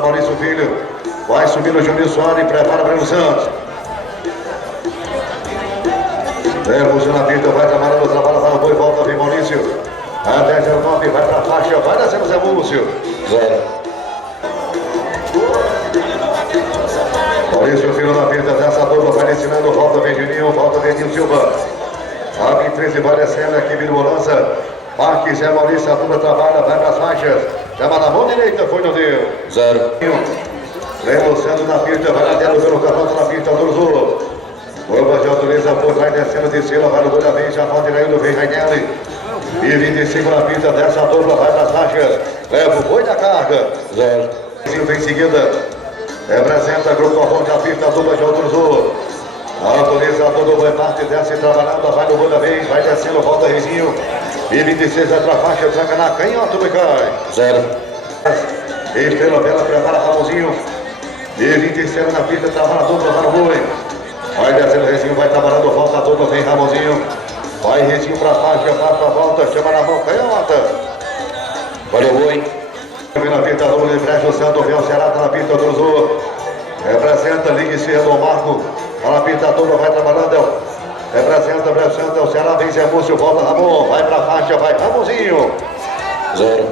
Maurício Filho. Vai subindo o Juninho Soares, prepara Breno Santos. Múcio na pista, vai trabalhando, trabalha para o boi, volta, vem Maurício. A 1009, vai para a faixa, vai descendo Zé Múcio. 0. Maurício Filho na pista, dessa dupla, vai ensinando, volta, vem Juninho, volta, vem Nil Silva. A 13 vai descendo, aqui Vini Morança. Marques, Zé Maurício, a dupla trabalha, vai para as faixas. Chama na mão direita, foi, não deu. 0. Lembra Luciano na pista, vai nadando pelo canto na pista do Zulu. Bomba de autoriza, vai descendo de cima, vai no gol da vez, já pode ir vem Rainelli. E 25 na pista, dessa dupla, vai para as faixas. Leva o boi da carga. 0. Em seguida, representa grupo Corrão da pista, dupla de autoriza. Autoriza todo o boi, parte, desce trabalhando, vai no gol da vez, vai descendo, volta Reizinho. E 26 vai para a faixa, tranca na canhota, o cai. 0. Estrela Bela, prepara Ramonzinho. E 27 na pista, trabalha dupla, vai no boi. Vai descendo, Reizinho, vai trabalhando, volta dupla, vem Ramonzinho. Vai Reizinho para a faixa, passa a volta, chama na mão, canhota. Olha o boi. Na pista, dupla de Brejo, o Santo, vem o Ceará, tá na pista, cruzou. Representa, liga esquerda, o Marco. Tá na pista, dupla, vai trabalhando. Representa, Brejo Santo, o Ceará, vem Zé Múcio, volta Ramon. Vai para a faixa, vai Ramonzinho. 0.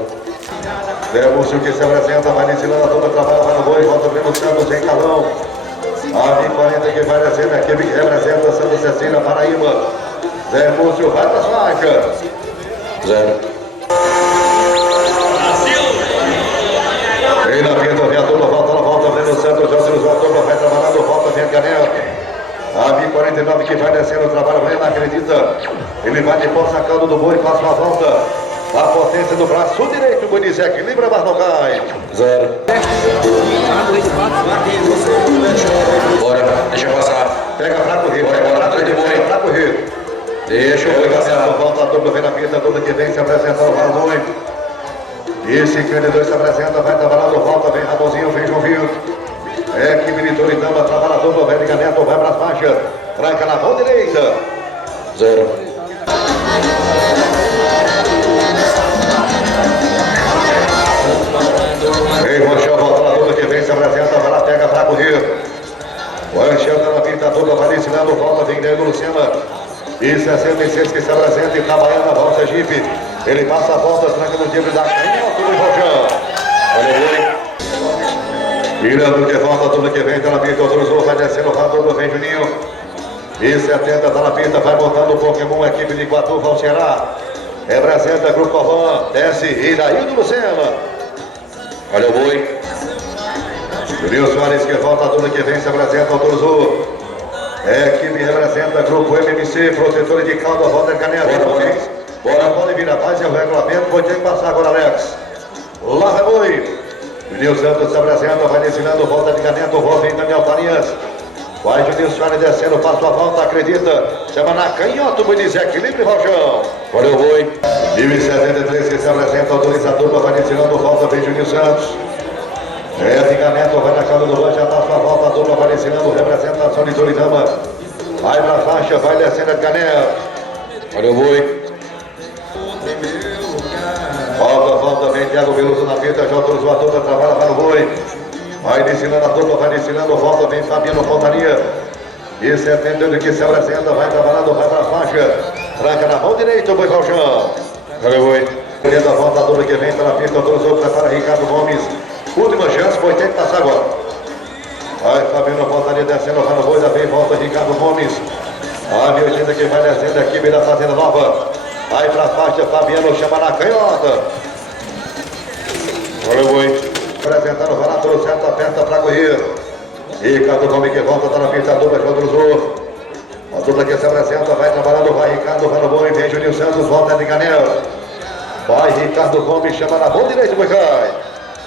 Zé Múcio que se apresenta, vai ensinando a dupla, trabalha, vai no boi, volta Breno Santos, em Calão. A 40 que vai descendo, aqui representa Santa Cecília, Paraíba. Zé Múcio vai para as faixas. 0. Vem na pista, vem a dupla, volta, Breno Santos, já se usou a dupla, vai trabalhando, volta, vem a Canela. A 49 que vai descendo, trabalha, vai, não acredita. Ele vai de pó sacando do boi, passa uma volta. A potência do braço direito, o boi diz, equilibra, mas não cai. 0. Bora, deixa eu passar. Pega fraco rio, pega fraco rio. Deixa eu ver passar. Volta a dupla, vem na pista, a dupla que vem se apresentando para o boi. E 52 se apresenta, vai trabalhando, volta, vem Ramonzinho, vem Joãozinho. Que militou então, trabalha a dupla, vem Liga Neto, vai para as faixas. Franca na mão direita. 0. Ei, Rochão, volta na dupla que vem, se apresenta, vai lá, pega fraco rio. O Anchel tá na pinta, a dupla vai ensinando, volta, vem Diego Lucena. E 66 que se apresenta e trabalhando a volta, Jeep. Ele passa a volta, tranca no time da canhota do Rochão. Olha o boi. Mirando que volta, a dupla que vem, tá na pinta, autorizou, vai descendo, vai a dupla, vem Juninho. E 70 tá na pinta, vai montando o Pokémon, equipe de Iguatu, vai o Ceará. Representa Grupo Corrão, desce e daí do Lucena. Olha o boi. Juninho Soares que volta, a dupla que vem, se apresenta, autorizou. Equipe representa Grupo MMC, protetor de calda, volta de caneta. Bora, pode vir atrás, é o regulamento, pode ter que passar agora, Alex. Lá vai boi. Juninho Santos se apresenta, vai ensinando, volta de caneta, volta em Daniel Farias. Vai Juninho Soares descendo, passa a volta, acredita. Chama na canhota, o boi diz equilíbrio, Rochão. Olha o boi. 1073 que se apresenta, autoriza a dupla, vai ensinando, volta, vem Juninho Santos. De caneta, vai na calda do boi, já passa a volta, a dupla, vai ensinando, representação de Toritama. Vai pra faixa, vai descendo de caneta. Olha o boi. Volta, vem Thiago Veloso na pista, já autorizou a dupla, trabalha, vai no boi. Vai descendo a dupla, vai descendo, volta, vem Fabiano Fontaria. E 78 que se apresenta, vai trabalhando, vai pra faixa. Tranca na mão direita, o boi Valchão. Olha o boi. A volta a dupla que vem pela pista, autorizou, prepara Ricardo Gomes. Última chance, boi tem que passar agora. Vai Fabiano Fontaria descendo, vai no boi, da vem, volta Ricardo Gomes. A 80 que vai descendo aqui, vem da Fazenda Nova. Vai pra faixa, Fabiano chama na canhota. Olha o boi. Apresentando, vai lá, todo certo, aperta pra correr. Ricardo Gomes que volta, tá na pista, a dupla que autorizou. A dupla que se apresenta, vai trabalhando, vai Ricardo, vai no boi, vem Juninho Santos, volta de Canela. Vai Ricardo Gomes, chama na mão direita, boi cai.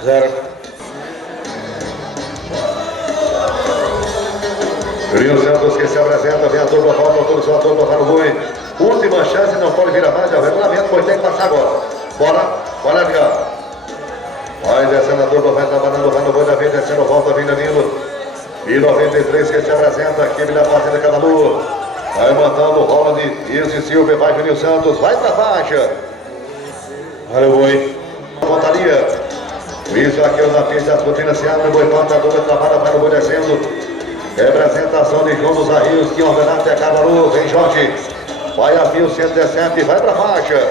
0. Juninho Santos que se apresenta, vem a dupla, volta, autorizou a dupla, vai no boi. Última chance, não pode virar mais, é o regulamento, pois tem que passar agora. Bora, Edgar. Vai descendo a dupla, vai trabalhando, vai no boi da vez, descendo, volta, vem Danilo. E 93 que se apresenta, aqui da Fazenda Cadalu. Vai mandando o Roland, Izzy Silva, vai Juninho Santos, vai pra faixa. Olha o boi. Pontaria. Isso aqui na pista, as cortinas se abrem, o boi falta, a dupla trabalha, vai no boi descendo. Representação de João dos Arrios, que ordenar até Cabaru, vem Jorge. Vai a fio 117, vai pra faixa.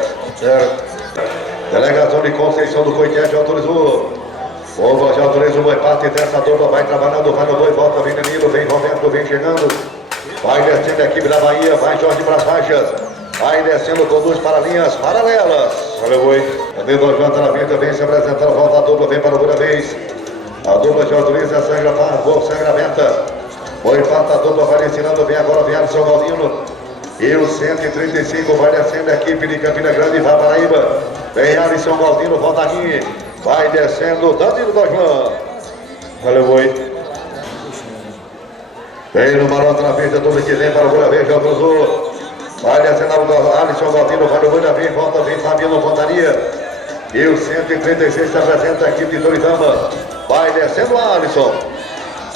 Delegação de Conceição do Coitete autorizou. O já autoriza o boi, parte dessa dupla, vai trabalhando, vai no boi, volta, vem Danilo, vem Roberto, vem chegando. Vai descendo a equipe da Bahia, vai Jorge para as faixas. Vai descendo, conduz para linhas paralelas. Olha o boi. Cadê o Jota na frente, vem se apresentando, volta a dupla, vem para o Buda vez. A dupla de autoriza, sangra para, sangra aberta. Boi, parte a dupla, vai ensinando, vem agora, vem Alisson Galdino. E o 135 vai descendo a equipe de Campina Grande, vai Paraíba. Vem Alisson Galdino, volta aqui. Vai descendo, Danilo Dojlan. Valeu, boi. Vem no Marota na frente, tudo que vem para o Buda vez, já cruzou. Vai descendo o Alisson Galdino, vai no Buda vez, volta, vem Fabiano Pontaria. E o 136 se apresenta a equipe de Toritama. Vai descendo o Alisson.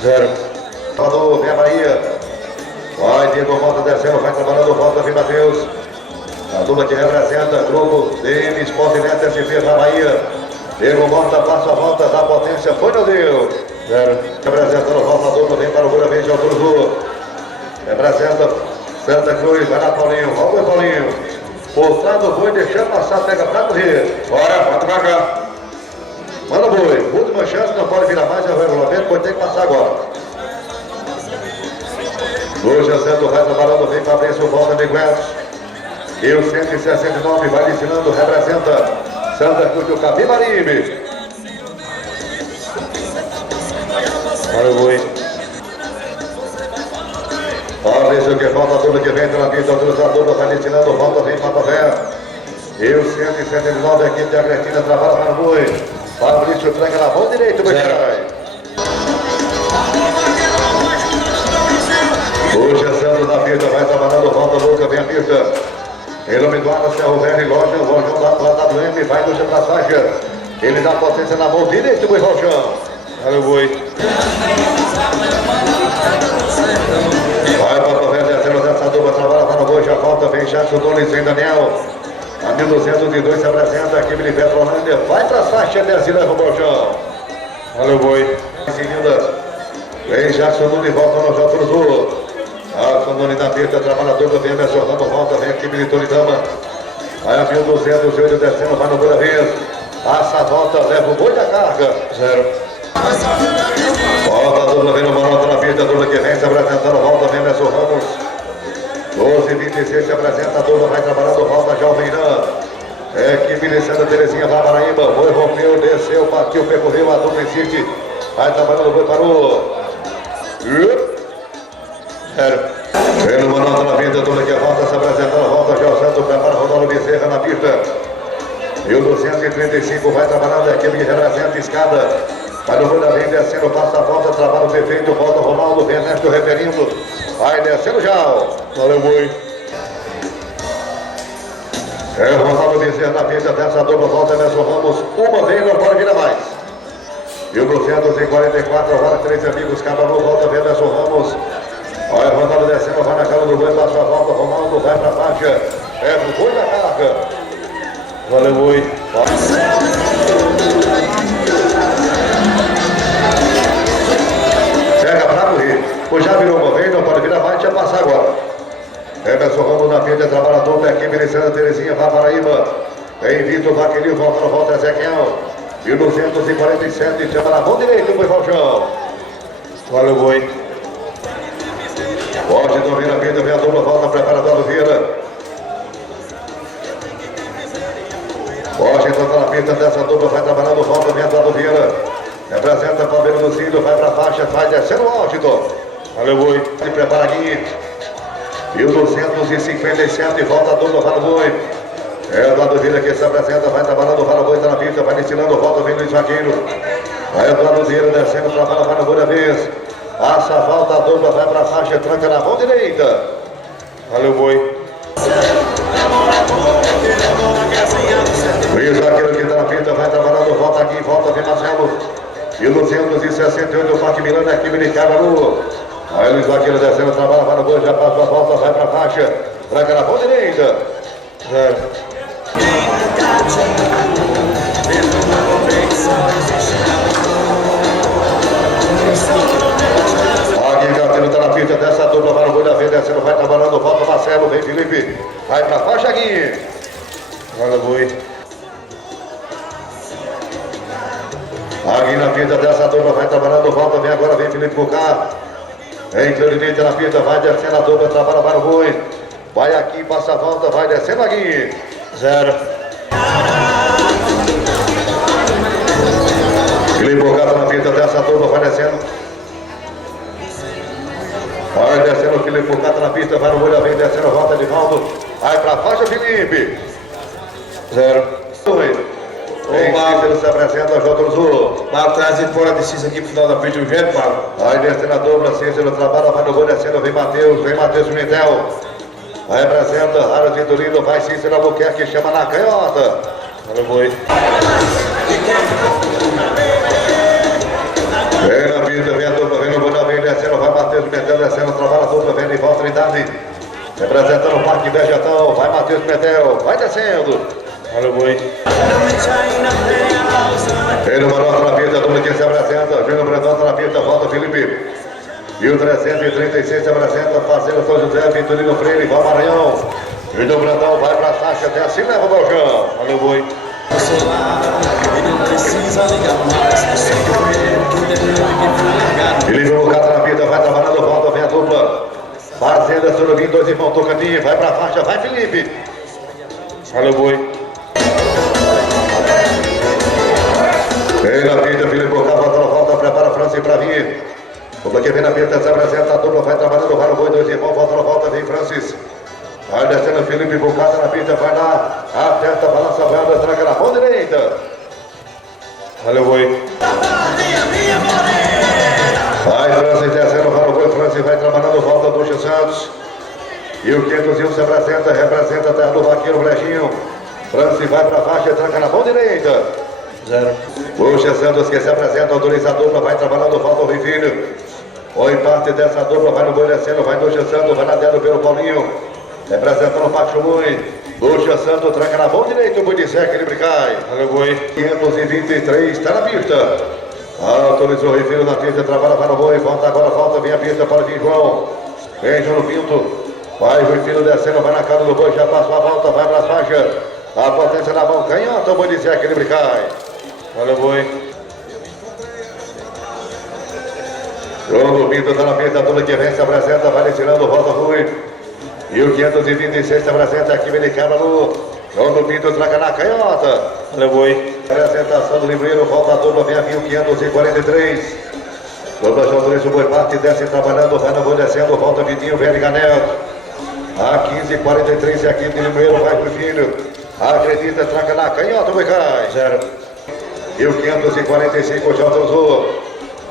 0. Vem a Bahia. Vai Diego Mota descendo, vai trabalhando, volta, vem Matheus. A dupla que representa grupo DM Sport Neto SP da Bahia. Diego Mota passa a volta da potência, foi no Deus. 0. Representando a volta dupla, vem para o Buda vez, já cruzou. Representa Santa Cruz, vai lá Paulinho, volta Paulinho. Por trás do boi, deixando passar, pega pra correr. Bora, volta pra cá. Manda o boi, última chance, não pode virar mais, é o regulamento, o boi tem que passar agora. Hoje a Santo vai trabalhando, vem Fabrício, volta Miguel. E o 169 vai ensinando, representa Santa Cruz do Capibaribe. Olha o boi. Fabrício que volta, tudo que vem pela pista, a dupla vai ensinando, volta, vem Papafé. E o 179 aqui de Agrestina trabalha para o boi. Fabrício tranca na mão direita, o boi cai. Hoje a Santos na pista, vai trabalhando, volta Luca, vem a pista. Em nome do Ana Ferro Velho, Lojão da WM, vai Lucha para a faixa. Ele dá potência na mão direita, o boi Lojão. Olha o boi. Vai para o Velho, descendo dessa dupla, trabalha para o boi, já volta, vem Jackson Donis, vem Daniel. A 1202 se apresenta aqui, Felipe Petrolândia, vai para a faixa, desce e leva o Lojão. Olha o boi. Em seguida, vem Jackson Donis, volta no J. Cruzou. A Fandoni da pista, trabalha dupla, vem Emerson Ramos, volta, vem aqui de Toritama. Vai a 1208 descendo, vai no Buda vez. Passa a volta, leva o boi da carga. 0. Volta a dupla, vem no Marota na pista, a dupla que vem se apresentando, volta, vem Emerson Ramos. 1226 se apresenta, a dupla vai trabalhando, volta Jovem Irã. Equipe de Santa Terezinha, vai Paraíba, boi rompeu, desceu, partiu, percorreu, a dupla insiste. Vai trabalhando, o boi parou. 0. Vem no Manota na vida, toda que volta, se apresentando, volta João Santos, prepara Rodolfo Bezerra na pista. E o 235 vai trabalhando, a equipe que representa a escada. Vai no Buda, vem descendo, passa a volta, trabalho perfeito, volta Ronaldo, vem Ernesto referindo. Vai descendo já. Valeu, boi. É o Ronaldo Bezerra na pista, dessa dupla, volta Emerson Ramos. Uma vez, não pode virar mais. E o 244, agora 3 amigos, Cabalu, volta, vem Emerson Ramos. Olha o Ronaldo descendo, vai na cara do boi, passa a volta, Ronaldo vai pra faixa. É o boi na carga. Valeu, boi. Pega pra correr. Pois já virou uma vez, não pode virar mais, deixa passar agora. Emerson Ramos na pista, trabalhador da equipe de Santa Terezinha, vai Paraíba. Vem Vitor Vaquelinho, volta Ezequiel. E o 247, chama na mão direita, o boi Valchão. Valeu, boi. Washington vira a pista, vem a dupla, volta preparador Vieira. Washington está na pista dessa dupla, vai trabalhando, volta, vem a Vieira. Representa o Palmeiras do Cílio, vai para a faixa, vai descendo o Washington. Valeu, boi. Se prepara aqui. E o 257, volta a dupla para o boi. É o Eduardo Vieira que se apresenta, vai trabalhando, vai no boi, está na pista, vai ensinando, volta, vem Luiz Vaqueiro. Vai o Eduardo Vieira descendo, trabalha, vai no boi da vez. Passa a volta, a dupla vai para a faixa, tranca na mão direita. Valeu, boi. Luiz Vaqueiro que está na pista, vai trabalhando, volta aqui, volta, vem Marcelo. E o 268, o Parque Milano, equipe de Cabaru. Aí Luiz Vaqueiro descendo, trabalha, vai no boi, já passa a volta, vai para a faixa, tranca na mão direita. 0. Felipe. Vai pra faixa, Gui. Olha, boi. Aqui na pista dessa dupla, vai trabalhando, volta, vem agora, vem Felipe Bucar. Entra o limite na pista, vai descendo a dupla, trabalha para o boi. Vai aqui, passa a volta, vai descendo aqui. 0. Felipe Bucar tá na pista dessa dupla, vai descendo. Vai descendo, Felipe Bucar tá na pista, vai no boi, vem descendo, volta de volta. Vai pra faixa, Felipe. 0. Em Cícero se apresenta, João do Sul. Marco trazendo fora de Cícero aqui pro final da pista urgente, Marco. Vai descendo a dupla, Cícero trabalha, vai no gol descendo, vem Matheus Pimentel. Vai apresenta, área de Dorino, vai Cícero Albuquerque, chama na canhota. Olha o boi. Vem na pista, vem a dupla, vem no gol, vem descendo, vai Matheus Pimentel descendo, trabalha a dupla, vem de volta, Trindade. Representando o Parque Vegetal, vai Matheus Pimentel, vai descendo. Olha o boi. Ele Maroto na pista, dupla que se apresenta. Júnior Brandão na pista, volta Felipe. E o 336 se apresenta, fazendo São José, Vitorino Freire, Val Maranhão. Júnior Brandão vai pra faixa, até assim leva o balcão. Olha o boi. Felipe Bucata na pista, vai trabalhando, volta, vem a dupla. Fazenda Surubim, 2 irmãos Tocantins, vai pra faixa, vai Felipe. Olha o boi. Vem na pista, Felipe Bucata, volta, prepara a França pra vir. Dupla que vem na pista, se apresenta, a dupla vai trabalhando, vai no boi, 2 irmãos, volta, vem Francis. Vai descendo Felipe Bucata na pista, vai lá, aperta, balança a banda, tranca na mão direita. Olha o boi. Vai Francis descendo, vai no boi, Francis vai trabalhando, volta Ducha Santos. E o 501 se apresenta, representa a terra do vaqueiro Blechinho. Francis vai pra faixa, tranca na mão direita. 0. Ducha Santos que se apresenta, autoriza a dupla, vai trabalhando, volta o Rivinho. O empate dessa dupla, vai no boi descendo, vai Ducha Santos, vai nadando pelo Paulinho. Representando o Pacho Mui. Ducha Santos tranca na mão direita, o boi de Zeca, ele cai. Olha o boi. 523, está na pista. Autorizou o Rivinho na pista, trabalha para o boi, volta, vem a pista para o João. Vem João Pinto. Vai o Rivinho descendo, vai na cara do boi, já passou a volta, vai para a faixa. A potência na mão, canhota, o boi de Zeca, ele cai. Olha o boi. João Pinto está na pista, toda que vem se apresenta, vai tirando, volta Rui. E o 526 se apresenta aqui, vem de quebra no João Pinto, traga na canhota. Olha o boi. Apresentação do Livreiro, volta a dupla, vem a 1543. Dupla João Luiz, o boi parte, desce trabalhando, vai no boi descendo, volta Vitinho, vem de Neto. A 1543 e aqui de Livreiro, vai pro filho. Acredita, traga na canhota, o boi cai. 0. E o 545, o Jota usou.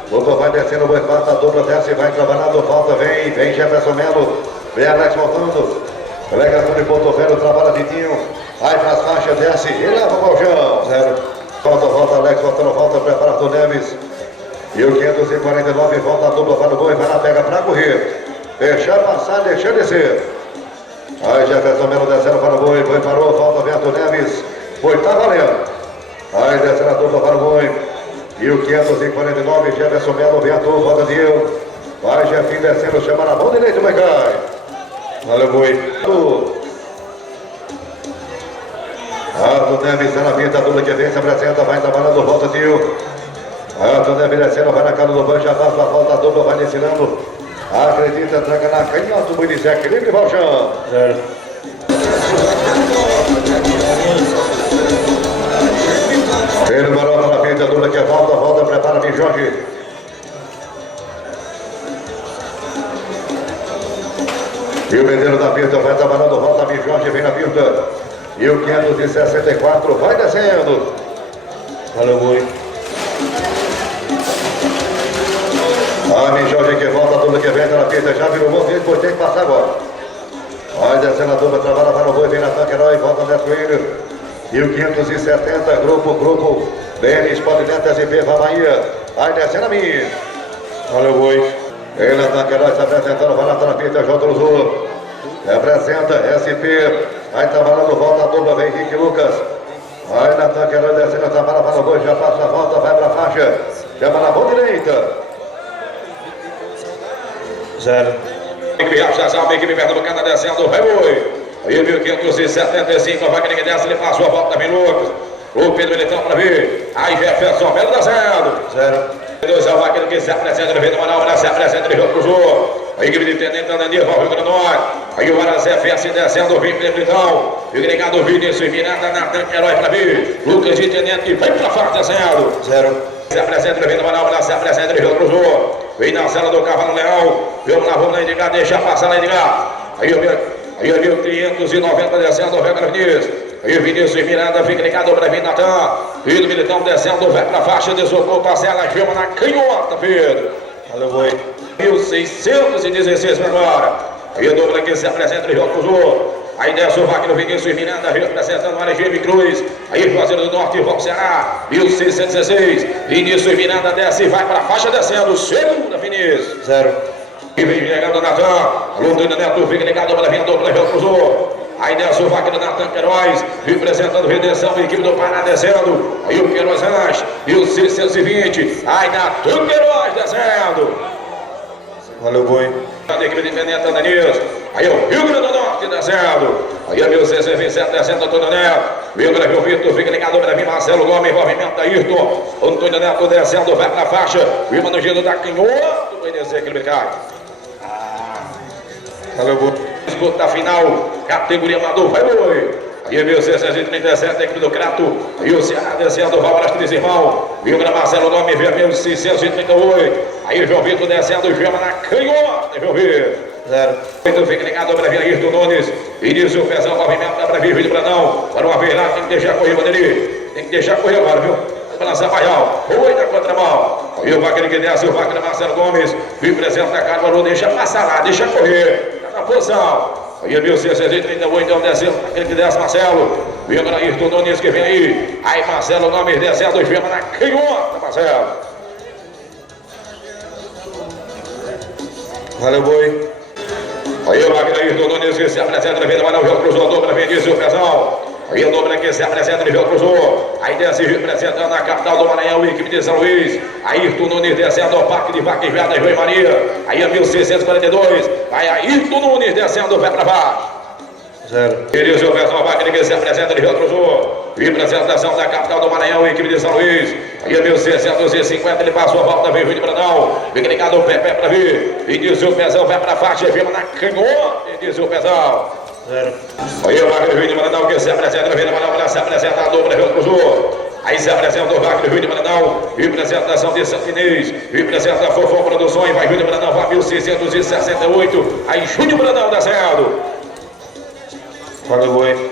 Dupla vai descendo, o boi parte, a dupla desce, vai trabalhando, volta, vem Jefferson Melo, vem Alex voltando. Delegação de Porto Velho, trabalha Vitinho, vai para as faixas, desce e leva o balcão. 0. Volta, Alex, volta, preparador Neves. E o 549, volta a dupla, vai no boi, vai na pega para correr. Deixar passar, deixar descer. Aí Jefferson Melo descendo para o boi parou, volta Beto Neves. Boi tá valendo. Aí descendo a dupla para o boi. E o 549, Jefferson Melo, Beto, volta de eu. Vai Jefinho descendo, chama na mão direita, vai cai. Olha o boi. Alto Neves está na pista, a dupla que vem se apresenta, vai trabalhando, volta de eu. Alto Neves descendo, vai na cara do banco, já passa a volta, a dupla vai descendo. Acredita, tranca na canhota, o boi de Zeca, livre, vai ao chão. 0. Ele Marota na pista, a dupla que volta, prepara bem Jorge. E o Medeiros da pista vai trabalhando, volta bem Jorge, vem na pista. E o 564 vai descendo. Olha o boi. Bem Jorge que volta, a dupla que vem, tá na pista, já virou movimento, depois tem que passar agora. Vai descendo a dupla, trabalha para o boi, vem na tanque herói, volta Neto Coelho. E o 570, grupo, Denis, pode dentro, SP, vai Bahia. Vai descendo a mim. Olha o boi. Ele na tanque herói, se apresentando, vai na pista, J. Luzul. Representa, SP, vai trabalhando, volta a dupla, vem Henrique Lucas. Vai na tanque herói, descendo, trabalha para o boi, já passa a volta, vai para a faixa. Chama na mão direita. 0. Tem que viajar, já a equipe perto do cara descendo, vai boi. Aí 1575, a vaca que desce, ele passou a volta também, Lucas. O Pedro Militão para vir. Aí Jefferson Melo descendo. 0. Deus é o vaqueiro que se apresenta, ele vem do Manaus, se apresenta, ele cruzou. A equipe de Tenente Ananias, vai o Rio Grande do Norte. Aí o Aracé Festa descendo, o Rio Militão. E o Gregado Vinícius, Miranda, Natan, Herói para vir. Lucas de Tenente, vem para fora descendo. 0. Se apresenta, ele vem do Manaus, se apresenta, ele cruzou. Vem na sala do Cavalo Leão. Vamos lá, Edgar, deixa passar lá, Edgar. Aí o 1590 descendo, o Rio Vinícius. Aí o Vinícius Miranda fica ligado para vir Natan. Filho Militão descendo, vai para a faixa, deslocou, parcela, chama na canhota, Pedro. Valeu, boi. 1616 para agora. Aí o dobro aqui se apresenta, ele cruzou. Aí desce o vaqueiro Vinícius Miranda, representando o Alexandre Cruz. Aí Juazeiro do Norte, Val Ceará, 1616. Vinícius Miranda desce e vai para a faixa, descendo. Segunda, Vinícius. 0. E vem chegando o Natan. Luta Neto, fica ligado para vir a dupla, cruzou. Aí desce o vaqueiro Natan Queiroz, representando Redenção, a equipe do Pará descendo. Aí o Queiroz Ranch, 1620. Aí Natan Queiroz descendo. Valeu, boi. A equipe de Tenente Ananias. Aí o Rio Grande do Norte descendo. Aí a 1627 descendo, Antônio Neto. Rio Grande do Vitor, fica ligado para mim, Marcelo Gomes, envolvimento da Ayrton. Antônio Neto descendo, vai para a faixa. Firma no gelo da canhota. Vai descer aquele mercado. Valeu, boi. Disputa final, categoria amador, vai boi. Aí 1637, a equipe do Crato. Aí o Ceará descendo, Valverde Três Irmão. Rio Grande Marcelo Gomes, vermelho 638. Aí o João Vitor descendo, chama na canhota, João Vitor. 0. Então fica ligado para vir Ayrton Nunes. Início o Pezão, movimento da Brasil, Rio Brandão. Para uma vez lá, tem que deixar correr, Vanderlei. Tem que deixar correr agora, viu? Vai lançar Baial. Oi na contramão. Aí o vaqueiro que desce, o vaqueiro Marcelo Gomes. Representa a Caruaru, deixa passar lá, deixa correr. Tá na posição. Aí 1638, então descendo, aquele que desce, Marcelo. Vem agora Ayrton Nunes que vem aí. Aí Marcelo Gomes descendo, e firma na canhota, Marcelo. Valeu, boi. Aí o vaqueiro Ayrton Nunes que se apresenta, ele vem do Manaus, cruzou, dobra, vem disso, o Pezão. Aí o dobro aqui se apresenta, ele cruzou. Aí desce representando a capital do Maranhão, a equipe de São Luís. Ayrton Nunes descendo ao Parque de Vacas Velhas, Rui Maria. Aí a 1642. Aí Ayrton Nunes descendo, vai para baixo. 0. Ele o pessoal vaqueiro que se apresenta, ele cruzou. Representação da capital do Maranhão, a equipe de São Luís. Aí a 1650, ele passou a volta, veio Rio de Brandão. Fica ligado o Pepe para vir. E diz o Pezão, vai para a faixa, firma na canhota. E diz o Pezão. 0. Aí o vaqueiro Rio de Brandão que se apresenta, Rio de Brandão, se apresenta a dupla, Rio cruzou. Aí se apresenta o vaqueiro Rio de Brandão, representação de Santo Inês, representa a Fofão Produções, vai Rio de Brandão, vai 1668. Aí Júnior Brandão descendo. Valeu, boi.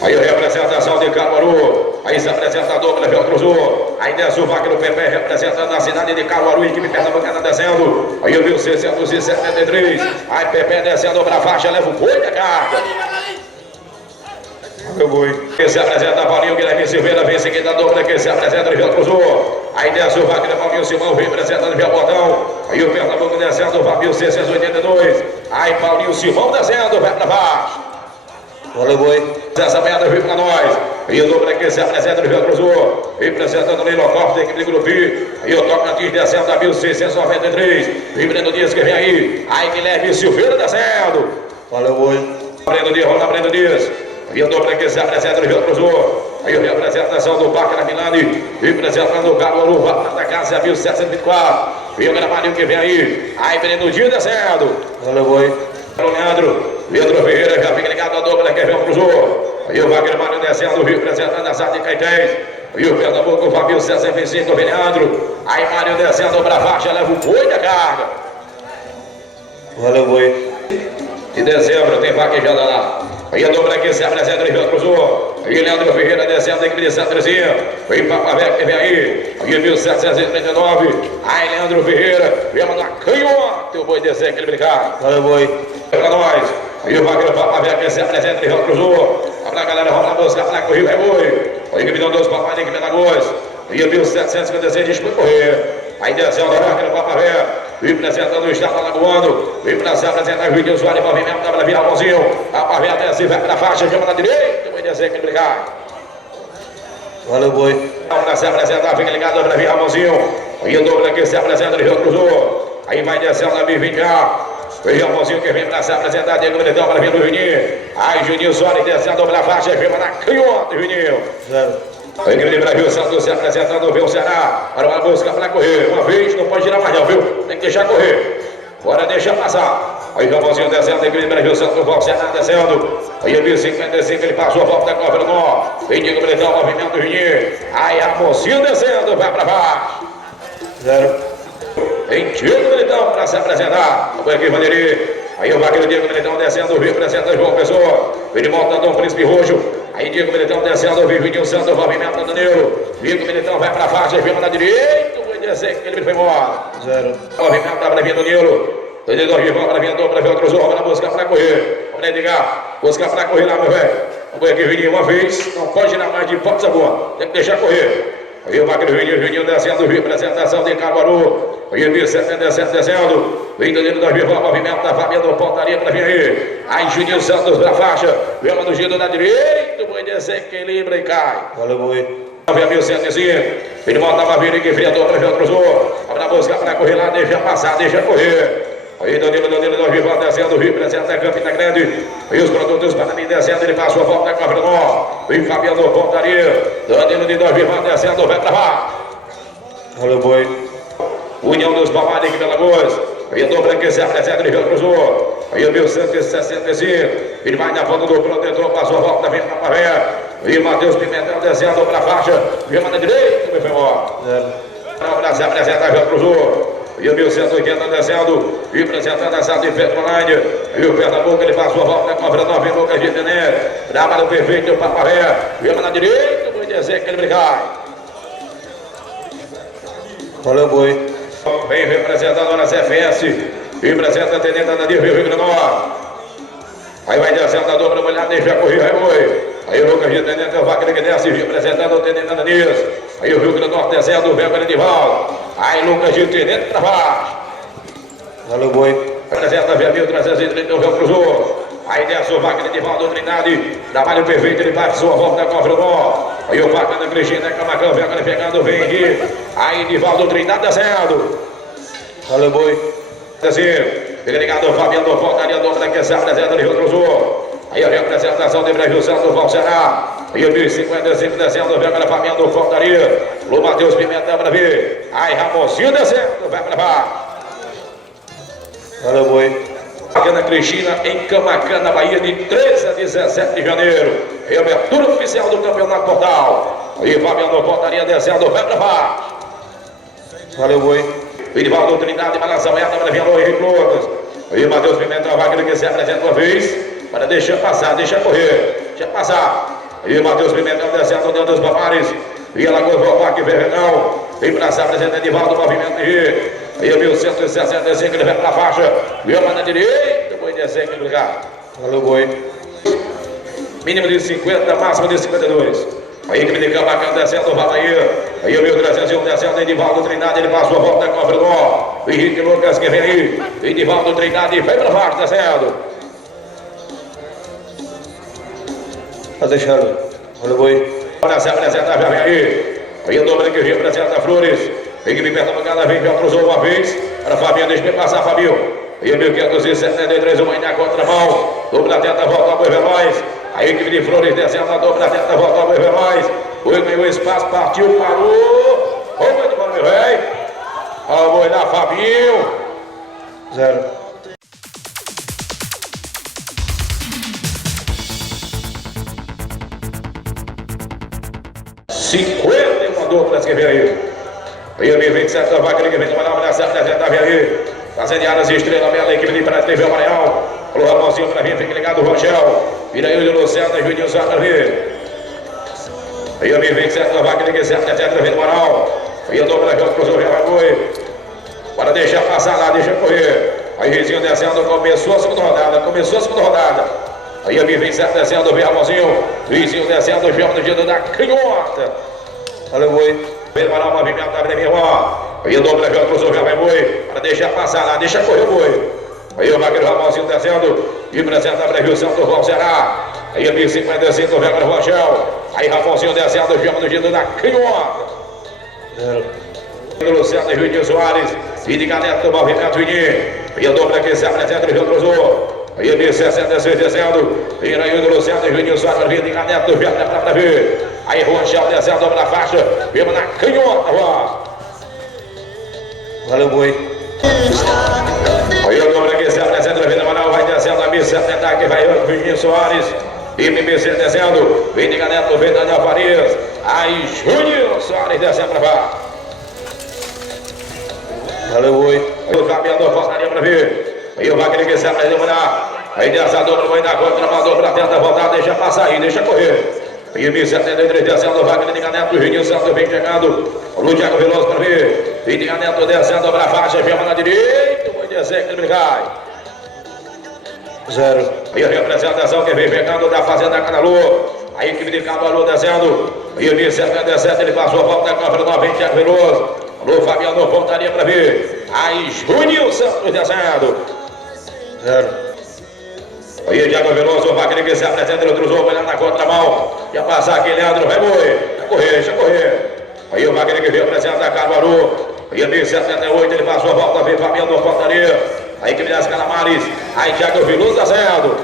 Aí a representação de Caruaru. Aí se apresenta a dupla, Rio cruzou. Aí desce o vaqueiro Pepe representando a cidade de Caruaru, equipe pernambucana descendo. Aí o 1673. Aí Pepe descendo para a faixa, leva o boi da carga. Valeu, boi. Que se apresenta Paulinho Guilherme Silveira, vem seguida a dupla que se apresenta o Rio cruzou. Aí desce o vaqueiro Paulinho Simão, representando o Rio Botão. Aí o Pernambuco descendo, vai 1682. Aí Paulinho Simão descendo, vai para baixo. Valeu, boi. Essa merda veio para nós. E o dobro aqui se apresenta no Rio Cruzou. Representando o Leilão Corte, equipe de Grupi. Aí o Tocantins descendo a 1693. Breno Dias que vem aí. Aí Guilherme Silveira descendo. Valeu, boi. Breno Dias, rola Breno Dias. E o dobro aqui se apresenta no Rio Cruzou. Aí a representação do Parque da Milani. Representando o Caruaru, da casa a 1724. E o Gramarinho que vem aí. Aí Breno Dias descendo. Valeu, boi. Leandro Ferreira já fica ligado a dupla que vem cruzou. Aí o Wagner Mário descendo, representando a Sade Caetés. E o Pernambuco, o Fabio 65, o Leandro. Aí Mário descendo para baixo, leva o boi da carga. Valeu, boi. De dezembro tem vaquejada lá. Aí a dupla aqui se apresenta, ele cruzou. Aí Leandro Ferreira descendo, a equipe de Santa Terezinha. Aí Papavé que vem aí. Aí 1739. Aí Leandro Ferreira, vem na canhota, o boi descer, aquele brincar. Valeu, boi. Para nós. Aí o Wagner Papavé que se apresenta, ele cruzou. A galera vamos lá buscar para correr, vai boi. Aí que me dão 2 papai, tem que me dar 2. Aí 1756, a gente foi correr. Aí descendo a Wagner Papavé. Representando o estado alagoano. Vem para se apresentar o Rio de Usuário, movimento da Bravia, Ramonzinho. A Pavé desce, vai para a faixa, chama na direita. Vai descer, aquele brincar. Valeu, boi. Para se apresentar, fica ligado, Bravia, Ramonzinho. Aí o dobro aqui se apresenta, ele cruzou. Aí vai descendo a 1020A. Vem Ramonzinho que vem pra se apresentar. Diego Militão para vir do Juninho. Aí Juninho Soares descendo pela faixa. Firma na canhota, Juninho. 0. A equipe de Brasil Santos se apresentando, vê o Ceará. Para uma busca para correr. Uma vez, não pode girar mais não, viu? Tem que deixar correr. Bora deixar passar. Aí Ramonzinho descendo, a equipe de Brasil Santos, o Ceará descendo. Aí ele 55, ele passou a volta da cobra do nó. Vem Diego Militão, movimento do Juninho. Aí Ramonzinho descendo, vai para baixo. 0. Vem Diego Militão para se apresentar. Foi aqui, Vanderlei. Aí o vaqueiro Diego Militão descendo, representa João Pessoa. Ele monta Dom Príncipe Roxo. Aí Diego Militão descendo, Vivinho Santos, movimento do Neuro. Diego Militão vai para a faixa, firma na direita. Foi dizer que ele foi embora. 0. Movimento para vir do Neuro. Vendedor de volta, vendedor para ver outro jogo, na busca para correr. Vamos ligar, busca para correr lá, meu velho. Vamos aqui, Vivinho, uma vez. Não pode girar mais de hipótese alguma. Tem que deixar correr. Aí o vaqueiro Juninho descendo, representação de Caruaru. Aí o Vicente descendo. Vem do dedo da Viva, movimento da Fabiano, pontaria para vir aí. Aí Juninho Santos para a faixa. Vela no giro da direita. O boi desequilibra e cai. Valeu, boi. 9.105. Ele volta para vir que friador para ver outro jogo. Abre a busca para correr lá, deixa passar, deixa correr. Aí Danilo da Viva descendo, representa a Campina Grande. E os produtos para mim descendo, ele passou a volta com a Bruno. E Fabiano pontaria. Danilo da Viva descendo, vai para baixo. Valeu, boi. União dos Palmares aqui pela Lagoas. Aí a dobra que se apresenta, ele cruzou. Aí o 1165. Ele vai na ponta do protetor, passou a volta, vem para a Pavé. E Matheus Pimentel descendo para a faixa. Vima na direita, me foi embora. 0. Se apresenta, já cruzou. E o 1180 descendo, e apresentando a sala de Petrolândia. E o Pernambuco, ele passou a volta, cobra 9 Lucas de Tené. Trabalho perfeito, o Paparé. Vima na direita, vou dizer que ele cai. Valeu, boi. Vem representando a CFS. E apresenta a Tenente da Rio Grande do Norte. Aí vai descendo a dobra molhada, deixa correr, vai boi. Aí o Lucas de Tenente, o vaqueiro que desce, representando o Tenente da Rio. Aí o Rio Grande do Norte descendo, vem para Edivaldo. Aí Lucas de Tenente para baixo. Valeu, boi. Apresenta a Viamil, 330, o Rio cruzou. Aí desce o vaqueiro Edivaldo Trindade. Trabalho perfeito, ele bate sua volta com a Bruno. Aí o vaqueiro da Cristina, Camacão, vem agora pegando, vem aqui. Aí Edivaldo Trindade descendo. Valeu, boi. Descendo. Fica ligado, o Fabiano, voltaria dobra que se apresenta, o Rio cruzou. Aí a representação de Brasil Santos, Val Ceará. E o 1055 descendo, vem agora Fabiano, voltaria. O Matheus Pimentel para ver. Aí Ramonzinho descendo, vai para baixo. Valeu, boi. Ana Cristina em Camacana, Bahia, de 13 a 17 de janeiro. E a abertura oficial do Campeonato Portal. E Fabiano voltaria descendo, vai para baixo. Valeu, boi. Edivaldo Trindade, Malação, para vir ao Henrique Lucas. E Matheus Pimentel, vaqueiro que se apresenta uma vez. Para deixar passar, deixa correr, deixa passar. E Matheus Pimentel descendo dentro dos Palmares. E a Lagoa Volvac, Verrenão. Vem para se apresentar Edivaldo, movimento de. Aí o 1165, ele vai para a faixa. Vima na direita, boi descer aqui no lugar. Valeu, boi. Mínimo de 50, máximo de 52. Aí equipe de Camacão descendo, Bahia. Aí o 1301 descendo, Edivaldo Trindade, ele passou a volta com o Bruno. O Henrique Lucas que vem aí. Edivaldo Trindade, vai para baixo, descendo. Tá deixando. Valeu, boi. Olha, se apresentar, já vem aí. Aí o dobro que representa Flores. Equipe Pernambucana vem, já cruzou uma vez. Para Fabiano, deixa eu passar, Fabio. Aí o 1573, uma ainda contramão. Dobra tenta voltar para o Veloz. A equipe de Flores descendo, a dobra tenta voltar para o Veloz. Foi, ganhou espaço, partiu, parou. Vamos de bola, meu velho. Olha o boi lá, Fabinho. 0. Duplas que vem aí. Aí o 27 da vaca que vem tomar uma abraçada, vem aí. Fazendo áreas estrela, a equipe de Praia TV Maranhão. Alô, Ramonzinho para vir, fica ligado, Rochel. Vira aí o Luciano, Juninho Sá para vir. Aí o 27 da vaca que vem do Maranhão. Aí o dobro da cruzou, já vai boi. Bora deixar passar lá, deixa correr. Aí Rizinho descendo, começou a segunda rodada. Aí o 27 descendo, vem Ramonzinho. Rizinho descendo, joga no giro da canhota. Valeu, boi. Vem para o movimento da minha irmã. Aí o dobro da cruzou, já vai boi. Para deixar passar lá, deixa correr o boi. Aí o vaqueiro Ramonzinho descendo. E apresenta a Brasil Santos, Val Ceará. Aí o 1055, vem para o Rochel. Aí Ramonzinho descendo, joga no giro da canhota. 0. Luciano e Juninho Soares. E de Neto do movimento Juninho. E o dobro aqui se apresenta, ele já cruzou. Aí ele 66 descendo. Vira aí o Luciano e Juninho Soares, vindo em Caneto, vira pra ver. Aí Juan Chão descendo, dobra a faixa. Vira na canhota, Juan. Valeu, boi. Aí o dobro aqui se apresenta, ele vai descendo a 1070, aqui vai o Juninho Soares. E MBC descendo, vem de Caneto, vem Daniel Farias. Aí Juninho Soares descendo pra baixo. Valeu, boi. Aí o Fabiano voltaria pra ver. Aí o Wagner que se apresenta lá. Aí dessa dobra, vai dar contra, mandou pra tenta voltar, deixa passar aí, deixa correr. E 1073 descendo, o Wagner de Caneto, o Juninho Santos vem chegando. O Ludiaco Veloso pra ver. E de Caneto descendo, pra faixa, firma na direita, vai descer, que ele cai. 0. Aí a representação que vem pegando da Fazenda Canalu. A equipe de Canalu descendo. E o 1077 ele passou a volta com a Fernanda, vem Thiago Veloso. Alô, Fabiano, pontaria pra ver. Aí Juninho Santos descendo. 0. Aí o Thiago Veloso, o Wagner que se apresenta, ele cruzou, vai lá na contramão. Ia passar aqui, Leandro, vai morrer. Vai correr, deixa correr. Aí o Wagner que veio apresentar Caruaru. Aí o 1078 ele passou a volta, vem Fabiano, pontaria. A equipe das Calamares, aí Thiago Veloso descendo.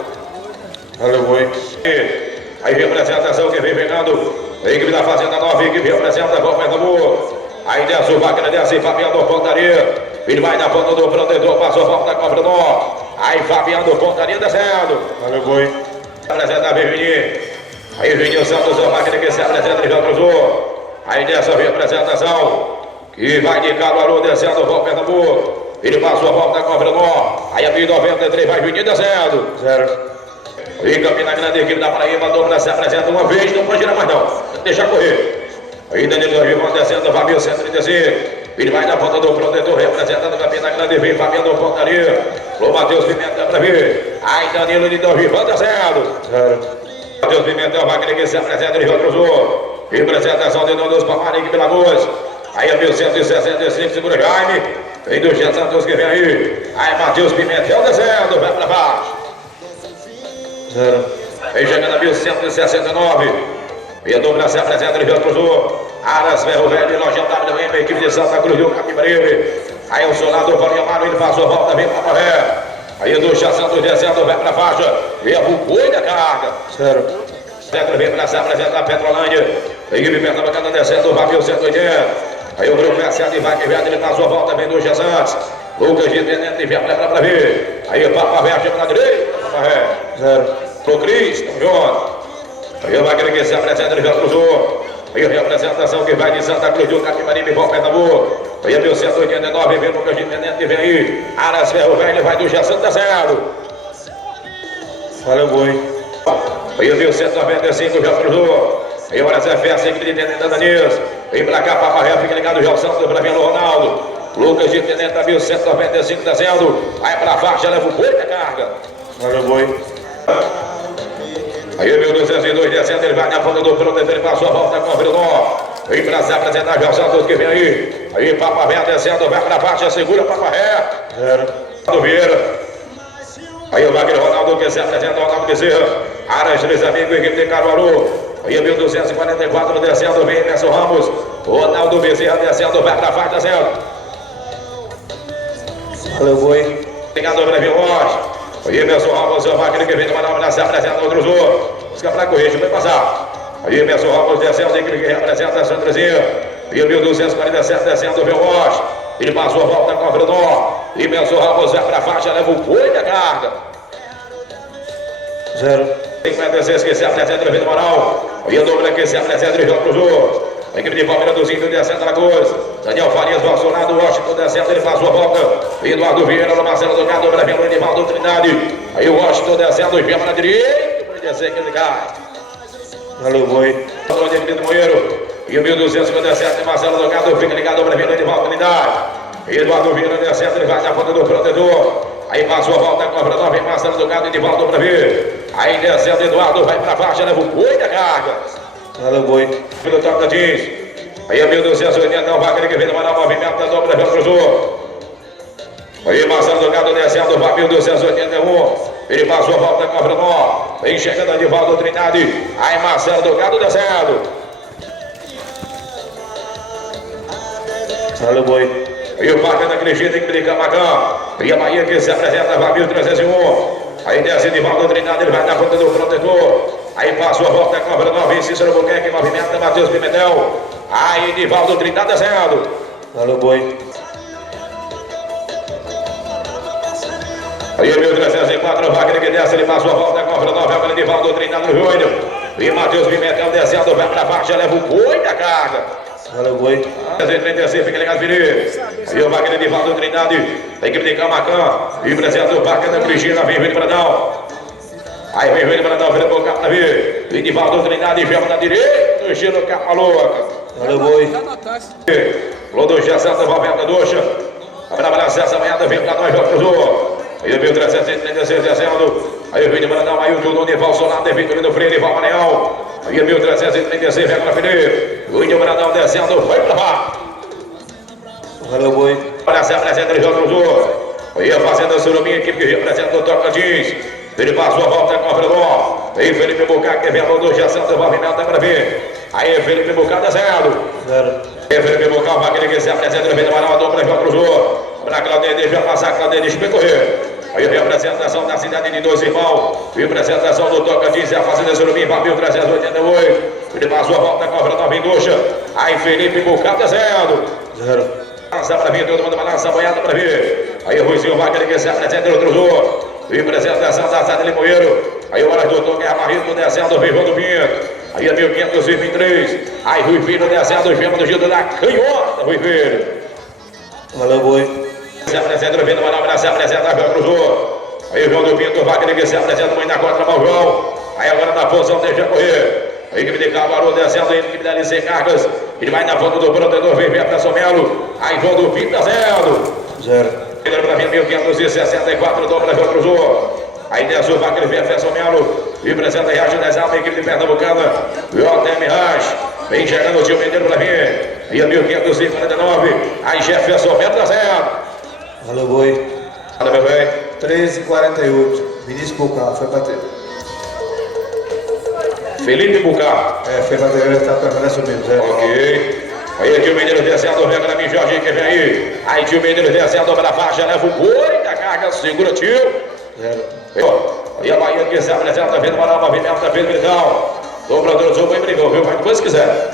Valeu, boi. Aí vem a apresentação que vem pegando. A equipe da Fazenda 9, que vem apresenta, vamos Pernambuco. Aí desce o Wagner, desce Fabiano, pontaria. Ele vai na ponta do protetor, passou a volta com o Bruno. Aí Fabiano, pontaria descendo. Valeu, boi. Apresenta a Virginia. Aí o Juninho Santos, o Wagner que se apresenta, ele já cruzou. Aí desce a representação. Que vai de Caruaru, descendo, vamos Pernambuco. Ele passou a volta com o Bruno. Aí a 1093 vai Juninho descendo. 0. E Campina Grande, equipe da Paraíba, dobra se apresenta uma vez, não pode girar mais não. Deixa correr. Aí Danilo Rivão descendo, Fabio 135. Ele vai na ponta do protetor, representando Campina Grande, vem Fabiano Pontaria. O Matheus Pimentel pra ver. Aí Danilo de Rivão descendo. 0. Matheus Pimentel vai querer que se apresenta, ele já cruzou. Representação de Donos Palmar, equipe Lagoas. Aí a 1165, segura Jaime. Vem do Jean Santos que vem aí. Aí Matheus Pimentel descendo, vai pra baixo. 0. Aí chegando a 1169. E a dobra se apresenta, ele já cruzou. Aras Ferro Velho, loja WM, equipe de Santa Cruz do Capibreve. Aí o Solado Valiamaro, ele passou a volta, vem pra Corré. Aí do Jean Santos descendo, vai pra faixa. E a Bugoi da carga. 0. Pedro vem pra se apresentar a Petrolândia. A equipe Pernambucana descendo, o Fabio 180. Aí o grupo S de Vaqueviado, ele passou a volta, vem do Jean Santos. Lucas de Tenente e vem pra ver. Aí o Papa Ré chega na direita, Papa Ré. 0. Pro Cris, tamo junto. Aí o Wagner que se apresenta, ele já cruzou. Aí a representação que vai de Santa Cruz do Capibaribe, Bom Pernambuco. Aí a 1189, vem Lucas de Tenente, vem aí. Aras Ferro Velho, vai do Jean Santos descendo. Valeu, boi. Aí o 1195 já cruzou. Aí o Aras FS, equipe de Tenente Danilo. Vem pra cá, Papa Ré, fica ligado, João Santos, pra ver o Ronaldo. Lucas de Tenente, 1195 descendo. Vai pra faixa, leva o boi da carga. Valeu, boi. Aí o 1202 descendo, ele vai na ponta do protetor, ele passou a volta com o Bruno. Vem pra se apresentar, João Santos que vem aí. Aí Papa Ré descendo, vai pra faixa, segura Papa Ré. 0. Do Vieira. Aí o Wagner Ronaldo que se apresenta, Ronaldo Bezerra. Aras, três amigos, equipe de Caruaru. Aí o 1244 descendo, vem Emerson Ramos. Ronaldo Bezerra descendo, vai pra faixa, descendo. Valeu, boi. Obrigado, Breve Rocha. Aí Emerson Ramos, o Wagner que vem de manobra, se apresenta, o cruzou. Busca pra correr, vai passar. Aí Emerson Ramos descendo, equipe que representa a Santrezinha. E o 1247 descendo, o Rocha. Ele passou a volta com o Bruno. E Emerson Ramos vai pra faixa, leva o boi da carga. 0. 56 que se apresenta, o Vitor Moral. E o dobro que se apresenta, ele já cruzou. A equipe de Palmeiras do Zinho descendo a Lagoas. Daniel Farias, Bolsonaro, Washington descendo, ele passou a volta. Eduardo Vieira, Marcelo do Gado, Brasil, Edivaldo Trindade. Aí o Washington descendo, firma na direita, vai descer que ele cai. Valeu, boi. O equipe do Moeiro. E o 1257, Marcelo do Gado, fica ligado, Brasil, Edivaldo Trindade. Eduardo Vieira descendo, ele vai na ponta do protetor. Aí passou a volta com a Bruno, vem Marcelo do Gado, Edivaldo pra ver. Aí descendo, Eduardo vai pra faixa, leva o boi da carga. Valeu, boi. Pelo toque jeans. Aí a 1280, o Wagner que vem no Manaus, movimento da dobra, já cruzou. Aí Marcelo do Gado descendo, vai 1281. Ele passou a volta com a Bruno. Vem chegando Edivaldo Trindade. Aí Marcelo do Gado descendo. Valeu, boi. Aí o Parque daquele jeito, tem que brincar Macão. E a Bahia que se apresenta, vai 1301. Aí desce Edivaldo Trindade, ele vai na ponta do protetor. Aí passou a volta, cobra 9, Cícero Buquerque, movimenta Matheus Pimentel. Aí Edivaldo Trindade descendo. Valeu, boi. Aí o 1304, o Wagner que desce, ele passou a volta, cobra 9, agora Edivaldo Trindade no joelho. E Matheus Pimentel descendo, vai pra baixo, leva o boi da carga. Valeu, boi. 36, fica ligado, Felipe. Aí o Wagner Edivaldo Trindade, tem que brincar Macão. E presente o Parque da Cristina, vem Vini Brandão. Aí vem Vini Brandão, vira o capa na via. Edivaldo Trindade, chama na direita, estilo capa louca. Valeu, boi. Lodô já senta, envolvendo a ducha. Abraça essa manhã, vem pra nós, vai cruzou. Aí o 1336 descendo. Aí o Vini Brandão, aí o Tudo, Nival Solado, Vitorino Freire, Val Maranhão. Aí o 1336, vem pra Felipe. O Vini Brandão descendo, foi pra lá. Valeu, boi. Olha, se apresenta, ele já cruzou. Aí a Fazenda Surubim, equipe que representa o Tocantins. Ele passou a volta com o Fredon. Aí Felipe Bucá, que vem a Lodô, já senta, o movimento para ver. Aí Felipe Bucá descendo. Zero. Aí Felipe Bucá, o Wagner que se apresenta, ele vem do Manaus, dobra, já cruzou. Pra Claudete, deixa passar, Claudete, deixa percorrer. Aí a representação da cidade de Dois Irmãos. Representação do Tocantins e a Fazenda Surubim, 1388. Ele passou a volta com o Fredon, vem ducha. Aí Felipe Bucá descendo. Zero. Lança pra vir, todo mundo vai lançar a boiada pra vir. Aí o Ruizinho Wagner que se apresenta, ele cruzou. Representação da Cidade de Limoeiro. Aí o Horas Doutor Guerra Barrito descendo, Vivo do Pinto. Aí a 1523. Aí Rui Filho descendo, o Gema do Gildo da Canhota, Rui Filho. Valeu, boi. Se apresenta, o Vindo Manobra, se apresenta, já cruzou. Aí o João do Pinto, Wagner que se apresenta, mãe da contra o João. Aí agora na posição, deixa correr. A equipe de Cabarô descendo, a equipe da LC Cargas. Ele vai na volta do protetor, vem para São Melo. Aí João do Pinto descendo. Zero. Para vir 1564, dobra, já cruzou. Aí desce o Wagner, vem a São Melo. E apresenta a Riacho das Almas, a equipe de Pernambucana. E o Altem Raj. Vem chegando o tio Mineiro para vir. E a 1549. Aí Jefferson Melo descendo. Valeu, boi. Olha, meu bem. 13h48. Vinícius Bucá, foi bater. Felipe Bucá. Foi bater, ele está permanece o mesmo, zero. Ok. Aí tio Menino descendo, vem para mim, Jorge, que vem aí. Aí tio Menino descendo para a faixa, leva o boi da carga, segura tio. Zero. Aí a Bahia que se apresenta, vendo para o movimento da Pedro Militão. Dobrador do jogo, brigou, viu? Vai depois se quiser.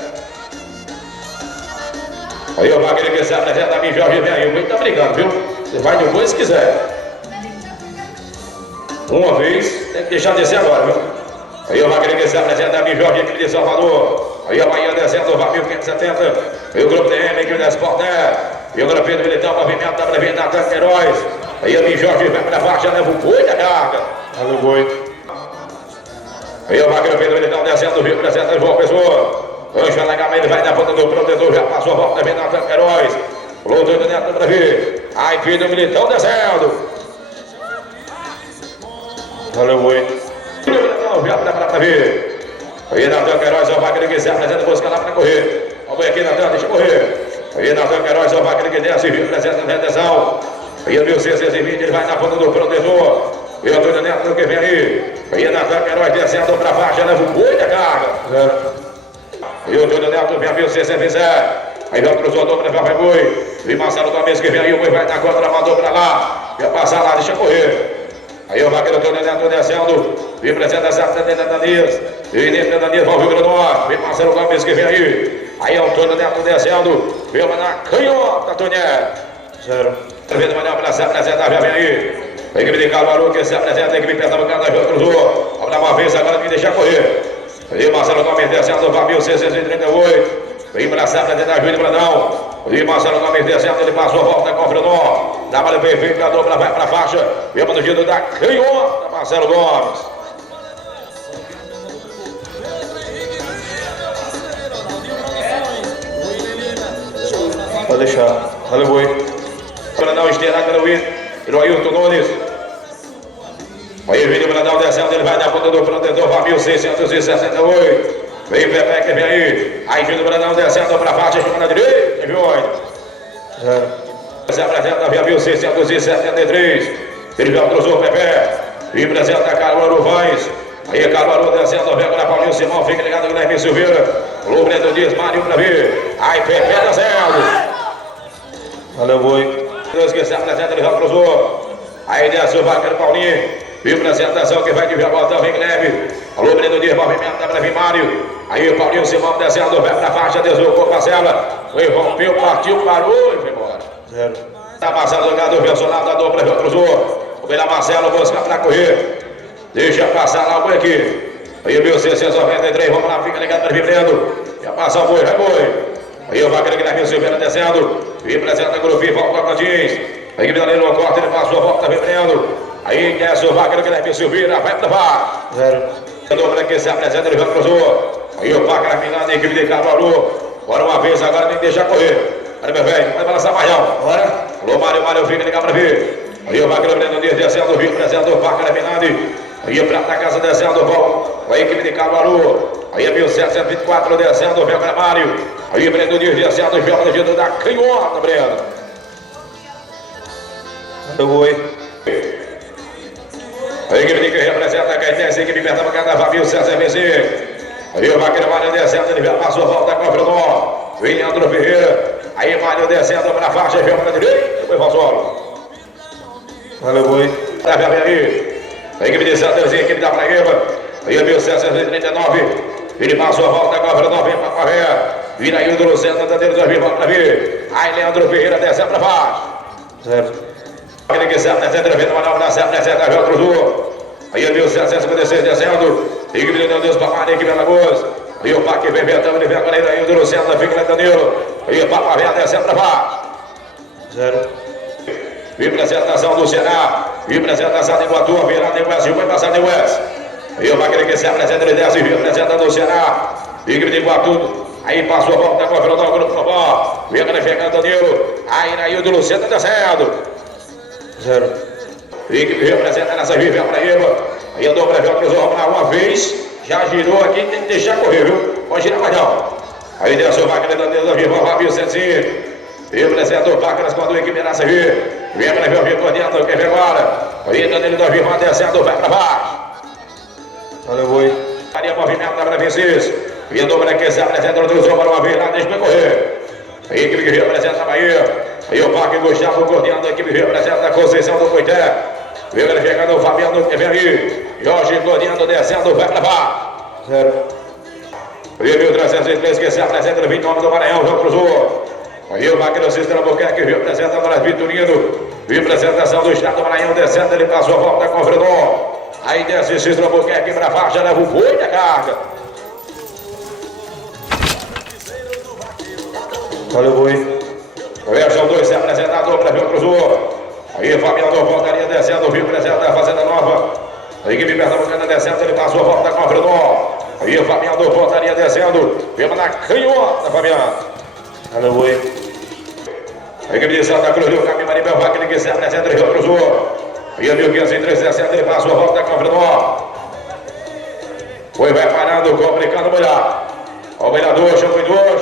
Aí o Wagner que se apresenta, mim, Jorge, vem aí. O boi tá brigando, viu? Você vai depois se quiser. Uma vez, tem que deixar descer agora, viu? Aí o Wagner que se apresenta, mim, Jorge, equipe de Salvador. Aí a Bahia descendo, 1570. Aí o grupo DM, equipe da Sportnet. E agora Pedro Militão, movimento da Brevê, Natan Queiroz. Aí a mim, Jorge, vai para baixo, leva o boi da carga. Valeu, boi. Aí o Wagner Pedro Militão descendo, representa João Pessoa. Anjo Alagamento, vai na ponta do protetor, já passou a volta, vem Natan Queiroz. Lutou do Neto para ver. Aí Pedro Militão descendo. Valeu, boi. Já para ver. Aí Natan Queiroz, o Wagner que se apresenta, busca lá para correr. Vamos aqui, Natan, deixa correr. Aí Natan Queiroz, o Wagner que desce, representa a retenção. Aí o 1620, ele vai na ponta do protetor. E o Antônio Neto que vem aí. Aí Natan Queiroz descendo para baixo, leva o boi da carga. Zero. E o Antônio Neto vem a 1627. Aí vai cruzou, dobra, vai boi. E Marcelo Gomes que vem aí, o boi vai na contra, mandou para lá. Quer passar lá, deixa correr. Aí o Wagner Antônio Neto descendo. E apresenta essa Tendência Danias. E Neta Danias vai o Rio Grande do Norte. Vem Marcelo Gomes que vem aí. Aí Antônio Neto descendo. Vem na canhota, Antônio. Zero. Vendo melhor para se apresentar, já vem aí. A equipe de Caruaru que se apresenta, a equipe de Pernambucana já cruzou. Vamos dar uma vez agora que deixar correr. Aí Marcelo Gomes descendo, vai 1638. Vem para se apresentar, Júlio Brandão. E Marcelo Gomes descendo, ele passou a volta com o Frenó. Trabalho bem feito, a dobra vai para a faixa. Vemos no giro da canhota, Marcelo Gomes. Pode deixar. Valeu, boi. Brandão externa pelo Ailton Nunes. Aí o Vini Brandão descendo, ele vai na ponta do protetor, vai 1668. Vem Pepe que vem aí. Aí Vini Brandão descendo para a faixa, chama na direita, viu? Zero. Se apresenta via 1673. Ele já cruzou o Pepe. E apresenta Caruaru Vaz. Aí Caruaru descendo, vem agora Paulinho Simão, fica ligado com o Guilherme Silveira. O Breno Dias, Mário para ver. Aí Pepe descendo. Valeu, boi. Deus que se apresenta, ele já cruzou. Aí desce o vaqueiro Paulinho. Viu apresentação que vai de volta, vem Glebe. Alô, Breno Dias, movimento da Breve Mário. Aí o Paulinho Simão descendo, vai pra faixa, deslocou a parcela. Rompeu, partiu, parou e foi embora. 0. Tá passando o jogador personal da dobra, já cruzou. O Bela Marcelo busca pra correr. Deixa passar lá o boi aqui. Aí o 1693, vamos lá, fica ligado para vibrando. Já passa o boi, vai boi. Aí o vaqueiro Guilherme Silveira descendo. E apresenta o grupo, volta a Cantins. Aí que vira no corte, ele passou a volta vibrando. Aí desce o vaqueiro Guilherme Silveira, vai pra baixo. 0. A dobra que se apresenta, ele já cruzou. Aí o vaqueiro Milano, a equipe de Caruaru. Bora uma vez, agora tem que deixar correr. Olha, meu velho, vai balançar mais não. Bora. Alô, Mário, fica ligado pra ver. Aí o vaqueiro Breno Dias descendo, Rio, apresenta o vaqueiro Milano. Aí o prata da casa descendo, bom. A equipe de Caruaru. Aí a 1724 descendo, vem para Mário. Aí o Breno Dias descendo, vem para o dedo da canhota, Breno. Valeu, boi. A equipe de que representa a Caetense, a equipe pernambucana, Fabio César BC. Aí o vaqueiro Mário descendo, ele já passou a volta com o Bruno. Leandro Ferreira. Aí Mário descendo para a faixa, vem para a direita, foi o solo. Valeu, boi. Vem aí. A equipe de Santazinha, a equipe da Paraíba. Aí o 1739. Ele passou a volta com o Bruno, vem para a Correia. Vira aí o do centro da Deus, vem para ver. Aí Leandro Ferreira descendo para baixo. 0. Aquele que se apresenta, vem no manobra, se apresenta, vem o cruzou. Aí o 1756 descendo. Equipe de Deus para a equipe de Alagoas. Aí o Pac vem ventando, ele vem a galera aí, o do centro, fica Danilo. Aí o Papa vem descendo para baixo. 0. Representação do Ceará. Representação de Iguatu, virada em West, vai passar em West. Aí o Vaqueiro que se apresenta, ele desce, representando o Ceará. Equipe de Iguatu. Aí passou a volta com a Fernanda, o grupo global. Vem a Danilo. Aí na Ildo Lucena descendo. 0. Equipe representa nessa vive a Paraíba. Aí a dobra já cruzou uma vez. Já girou aqui, tem que deixar correr, viu? Pode girar mais não. Aí desce o Vaqueiro Danilo, viva o Fabio Sensi. Representa o Pácaras quando a equipe nessa vive. Vem para ver o Vitor dentro, quer ver agora. Aí Danilo da Viva descendo, vai para baixo. Valeu, boi. Maria movimento da Bravencis. E a dobra que se apresenta, cruzou para uma vez lá, deixa para correr. A equipe que representa a Bahia. Aí o Parque Gustavo coordenando, a equipe representa a Conceição do Coité. Vem chegando o Fabiano, que vem aí. Jorge coordenando, descendo, vai para baixo. 0. Aí o 1303 que se apresenta no 29 do Maranhão, já cruzou. Aí o Vaqueiro Cícero Albuquerque representa o Vitorino. Representação do Estado do Maranhão, descendo, ele passou a volta com o Fredon. Aí desce Cícero Albuquerque para a faixa, leva o boi da carga. Valeu, boi. O Elson 2 se apresentador para ver o cruzou. Aí o Fabiano voltaria descendo, representa a Fazenda Nova. A equipe pernambucana descendo, ele passou a volta com o Fredon. Aí o Fabiano voltaria descendo, vemos na canhota, Fabiano. Valeu, boi. A equipe de Santa Cruz, o Caminho Maribel, aquele que se apresenta, ele cruzou. E o 1503 ele passou a volta com o Fredon. Foi, vai parando, complicando o molhar. O molhador, chamou em dois.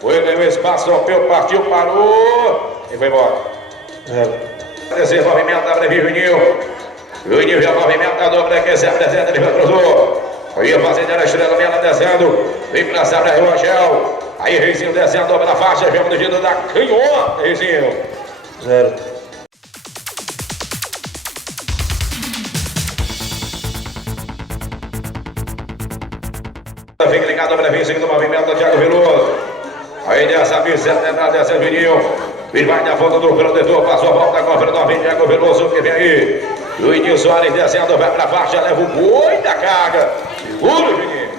Foi, ganhou espaço, rompeu, partiu, parou. E foi embora. 0. Descer, movimento da Brevi Juninho. Juninho já movimenta a dobra que se apresenta, ele cruzou. Aí a fazendeira Estrela Mela descendo. Vem pra Sabra Rio Angel. Aí Reizinho descendo, dobra na faixa, vemos no dedo da canhota, Reizinho. 0. Fica ligado, dobra vem seguindo o movimento do Thiago Veloso. Aí dessa vez, desce o Juninho. Ele vai na volta do protetor, passou a volta com o Fernando, vem Thiago Veloso, que vem aí. Luizinho Soares descendo, vai pra faixa, leva o boi da carga. Segura, Juninho.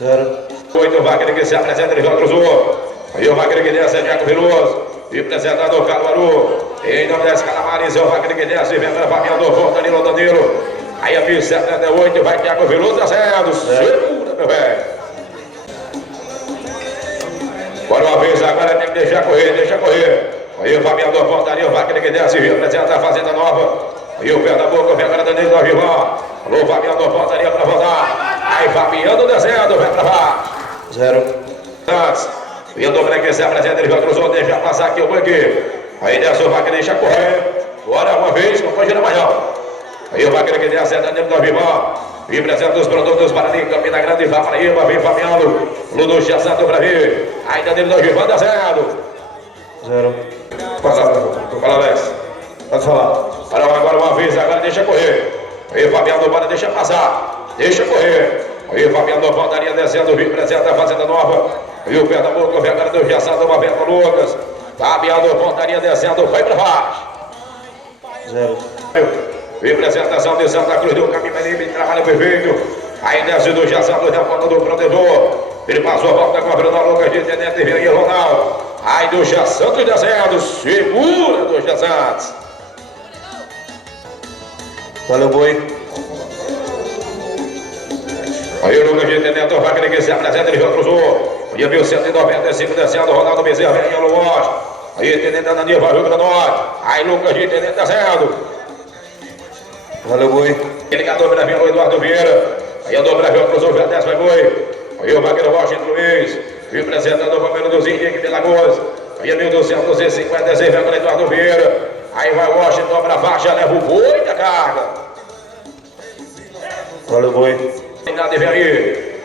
0. 8 Wagner que se apresenta, ele já cruzou. Aí o Wagner que desce, Thiago Veloso. Representador Caruaru. Em nome das Calamares, é o Wagner que desce, vem pra Fabiano, volta Danilo. Aí a 1078 vai Thiago Veloso descendo. Segura, meu velho. Bora uma vez, agora tem que deixar correr, deixa correr. Aí o Fabiano voltaria, o Wagner que desce, representa a Fazenda Nova. Aí o pé da boca, vem agora Danilo da Viva. Alô, Fabiano voltaria pra voltar. Aí Fabiano descendo, vem pra baixo. 0. Antes, e o Domingo que se apresenta, ele já cruzou, deixa passar aqui o banque. Aí desce o Wagner, deixa correr. Bora uma vez, não pode girar mais não. Aí o Wagner que desce, Danilo da Viva. Representa os produtos para ali, Campina Grande, vai Paraíba, vem Fabiano. Ludo Santo para vir. Aí Danilo da Viva descendo. 0. Fala, Alex. Pode falar. Parou agora uma vez, agora deixa correr. Aí, Fabiano Bora, deixa passar. Deixa correr. Aí, Fabiano Bandaria descendo, representa a Fazenda Nova. E o Pernambuco vem agora do Jaçado, uma venda Lucas. Fabiano Bandaria descendo, vai pra baixo. 0. Representação de Santa Cruz do Caminho Felipe, trabalho perfeito. Aí desce do Jaçado, da ponta do protetor. Ele passou a volta com a Bruna Lucas de Tenente e vem aí Ronaldo. Aí do Santos descendo, segura do Santos. Valeu, boi. Aí o Lucas de Tenente, o Wagner que se apresenta, ele já cruzou. Dia 1195 descendo, Ronaldo Bezerra, vem aí o Luoz. Aí Tenente Anania vai Rio Grande do Norte. Aí Lucas de Tenente descendo. Valeu, boi. Ele ligador para o Eduardo Vieira. Aí a dobra cruzou, já desce, vai boi. Aí o Wagner Washington Luiz. Representando o Palmeiras dos Índios de Lagoas. Aí a 1256 vem para Eduardo Vieira. Aí vai Washington para faixa, leva o boi da carga. Valeu, boi. Ainda vem aí.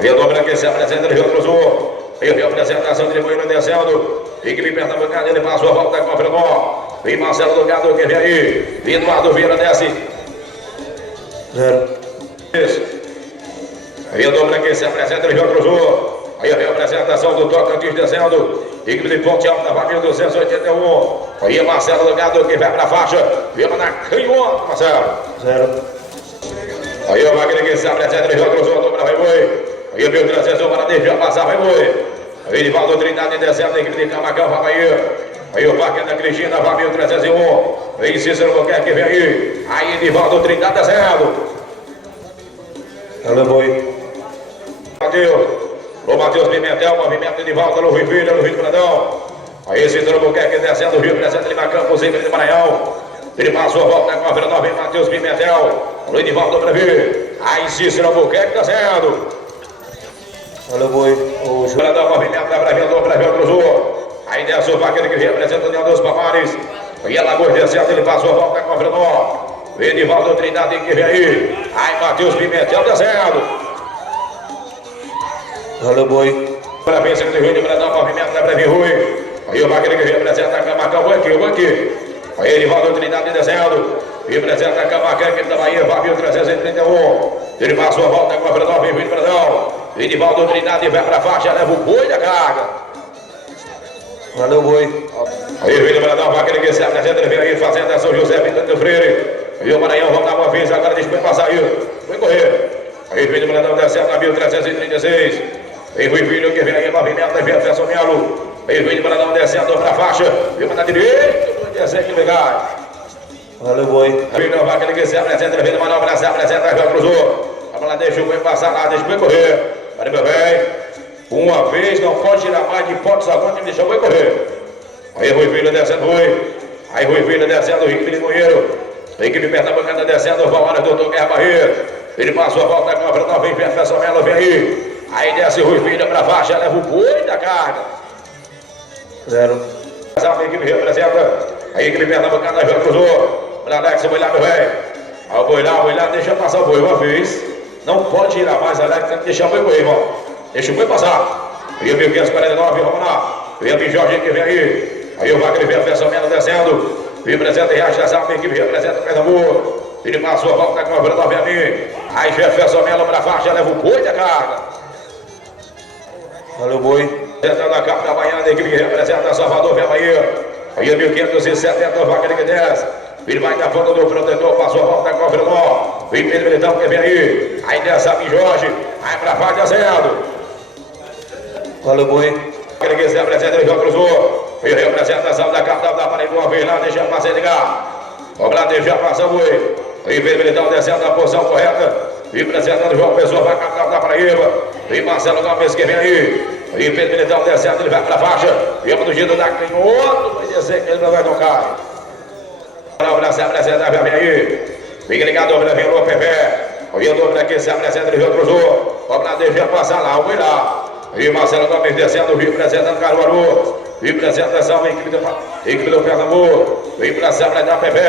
Aí a dobra que se apresenta, ele já cruzou. Aí a apresentação de Moinho descendo. Equipe pernambucana, ele passou a volta com a Frenó. Vem Marcelo do Gado que vem aí. Eduardo Vieira desce. 0. Isso. Aí a dobra que se apresenta, ele já cruzou. Aí a representação do Tocantins descendo. Equipe de Ponte Alta, Família 281. Aí é Marcelo do Gado que vai para a faixa. Vira na canhota, Marcelo. 0. Aí o Wagner que se apresenta, ele já cruzou, a dobra vai boi. Aí o Beltrán César para deixar passar, vai boi. Aí Edivaldo Trindade descendo, equipe de Camacão, vai Bahia. Aí o Parque da Cristina, Família 301. Aí Cícero Boquerque vem aí. Aí Edivaldo Trindade descendo. Valeu, boi. Matheus. O Matheus Pimentel, movimento de volta no Rio Filho, no Rio do Brandão. Aí Cícero Boquerque descendo, o Rio presente Lima Campos, Ingrid de Maranhão. Ele passou a volta com a Vila Nova, Matheus Pimentel. O Edivaldo para vir. Aí Cícero Boquerque descendo. Valeu, boi. O Brandão, movimento da Braviador, Braviador cruzou. Aí desce o Vaqueiro que representa o União dos Palmares. E a Lagoa descendo, ele passou a volta com a Vila Nova. O Edivaldo Trindade que vem aí. Aí Matheus Pimentel descendo. Valeu, boi. Para ver se ele Rio de Brandão, movimento da Brevi Rui. Aí o Wagner que representa a Camacão, o aqui. Aí Edivaldo Trindade descendo. Representa a Camacão, equipe da Bahia, Fabio 331. Ele passou a volta com a Brandão, Rio de Brandão. Edivaldo Trindade vai para a faixa, leva o boi da carga. Valeu, boi. Aí o Rio de Brandão, Wagner que se apresenta, ele vem aí fazendo a São José, Vicente Freire. Aí o Maranhão, vamos dar uma vez, agora deixa o passar aí. Vai correr. Aí o Rio de Brandão descendo na 1336. Aí Rui Filho que vem aí, movimento da Jefferson Melo. Aí o Rio de Brandão descendo para a faixa. Viu na direita, descendo que legal. Valeu, boi. Aí o Wagner que se apresenta, ele vem na manobra, se apresenta, já cruzou. Vamos lá, deixa o boi passar lá, deixa o boi correr. Aí meu bem, uma vez, não pode tirar mais de hipótese alguma, que deixa o boi correr. Aí Rui Filho descendo, Rui. Aí Rui Filho descendo, Rico de Moeiro. A equipe pernambucana descendo, Valmara, doutor Guerra Barreiro. Ele passou a volta com a Bruna, vem Jefferson Melo, vem aí. Aí desce Rui Filho para baixo, leva o boi da carga. 0. A equipe representa, a equipe pernambucana já cruzou. Para Alex, boi lá, meu velho. Aí o boi lá, deixa passar o boi uma vez. Não pode tirar mais, Alex, tem que deixar o boi correr, irmão. Deixa o boi passar. Aí o 1549, vamos lá. Vem a Jorge que vem aí. Aí o Wagner vem a Jefferson Melo descendo. Representa e acha a equipe representa o Pernambuco. Ele passou a volta com a Bruna, vem a mim. Aí Jefferson Melo para faixa, leva o boi da carga. Valeu, boi. Tentando a capa da Baiana, a equipe que representa Salvador, vem a Bahia. Aí é 1570, o Wagner que desce. Ele vai da ponta do protetor, passou a volta com a Bruna. Vem Pedro Militão que vem aí. Aí desce a Jorge. Aí para faixa, descendo. Valeu, boi. Ele que se apresenta, ele já cruzou. Ele representa a sala da capital da Paraíba, uma vez lá, deixa passar ligar. Vamos lá, deixa passar o boi. Aí Pedro Militão descendo na posição correta. Representando João Pessoa para a capital da Paraíba. E Marcelo Gomes que vem aí. E Pedro Militão descendo, ele vai para a faixa. Viemos do giro da canhota. Vai descer que ele não vai tocar. Agora se apresenta, vem aí. Fica ligado, dobra, vem o Pepe. Aí o dobra aqui se apresenta, ele já cruzou. Vamos lá, deixa passar lá, vai lá. E Marcelo Gomes descendo, representando Caruaru. Representação, equipe do Pernambuco. Vem para se apresentar, Pepe.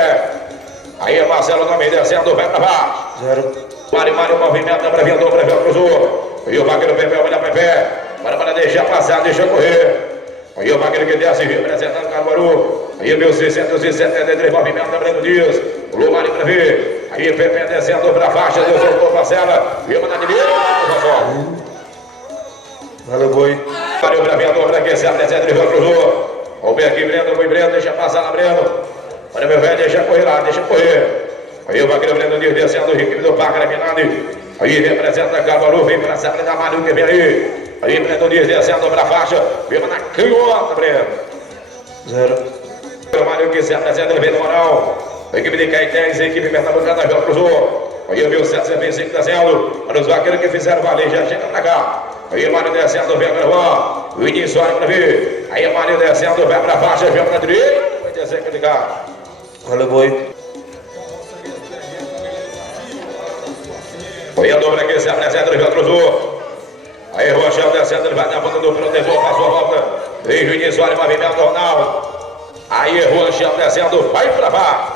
Aí é Marcelo Gomes descendo, vai para baixo. 0. Mário, movimento, abreviador, cruzou. E o Vaqueiro Pepe, olha Pepe. Para deixar passar, deixa correr. Aí o Wagner que desce, representando Caruaru. Aí o 1673, movimento da Breno Dias. O Lumarinho para ver. Aí Pepe descendo para a faixa, Deus voltou para a cela. Firma na direita. Valeu, boi. Valeu para a dobra que se apresenta e cruzou. Vamos ver aqui, Breno, foi Breno, deixa passar na Breno. Olha meu velho, deixa correr lá, deixa correr. Aí o Wagner Breno Dias descendo, o Riquinho do Parque, Finani. Aí representa Caruaru, vem para a cela da Mário que vem aí. Aí Breno Dias descendo para a faixa, firma na canhota, Breno. 0. O Mário que se apresenta, ele vem no moral. A equipe de Caetés, a equipe Pernambucana já cruzou. Aí o 1725 descendo. Olha os vaqueiros que fizeram valer, já chega pra cá. Aí o Mário descendo, vem pra lá. O início olha pra ver. Aí o Mário descendo, vem pra baixo, vem pra direita. Vai descer aquele cá. Valeu, boi. Aí a dobra que se apresenta, ele já cruzou. Aí o Rochel descendo, ele vai na ponta do protetor, passou a volta. Vem o início, olha, movimento do Ronaldo. Aí o Rochel descendo, vai pra baixo.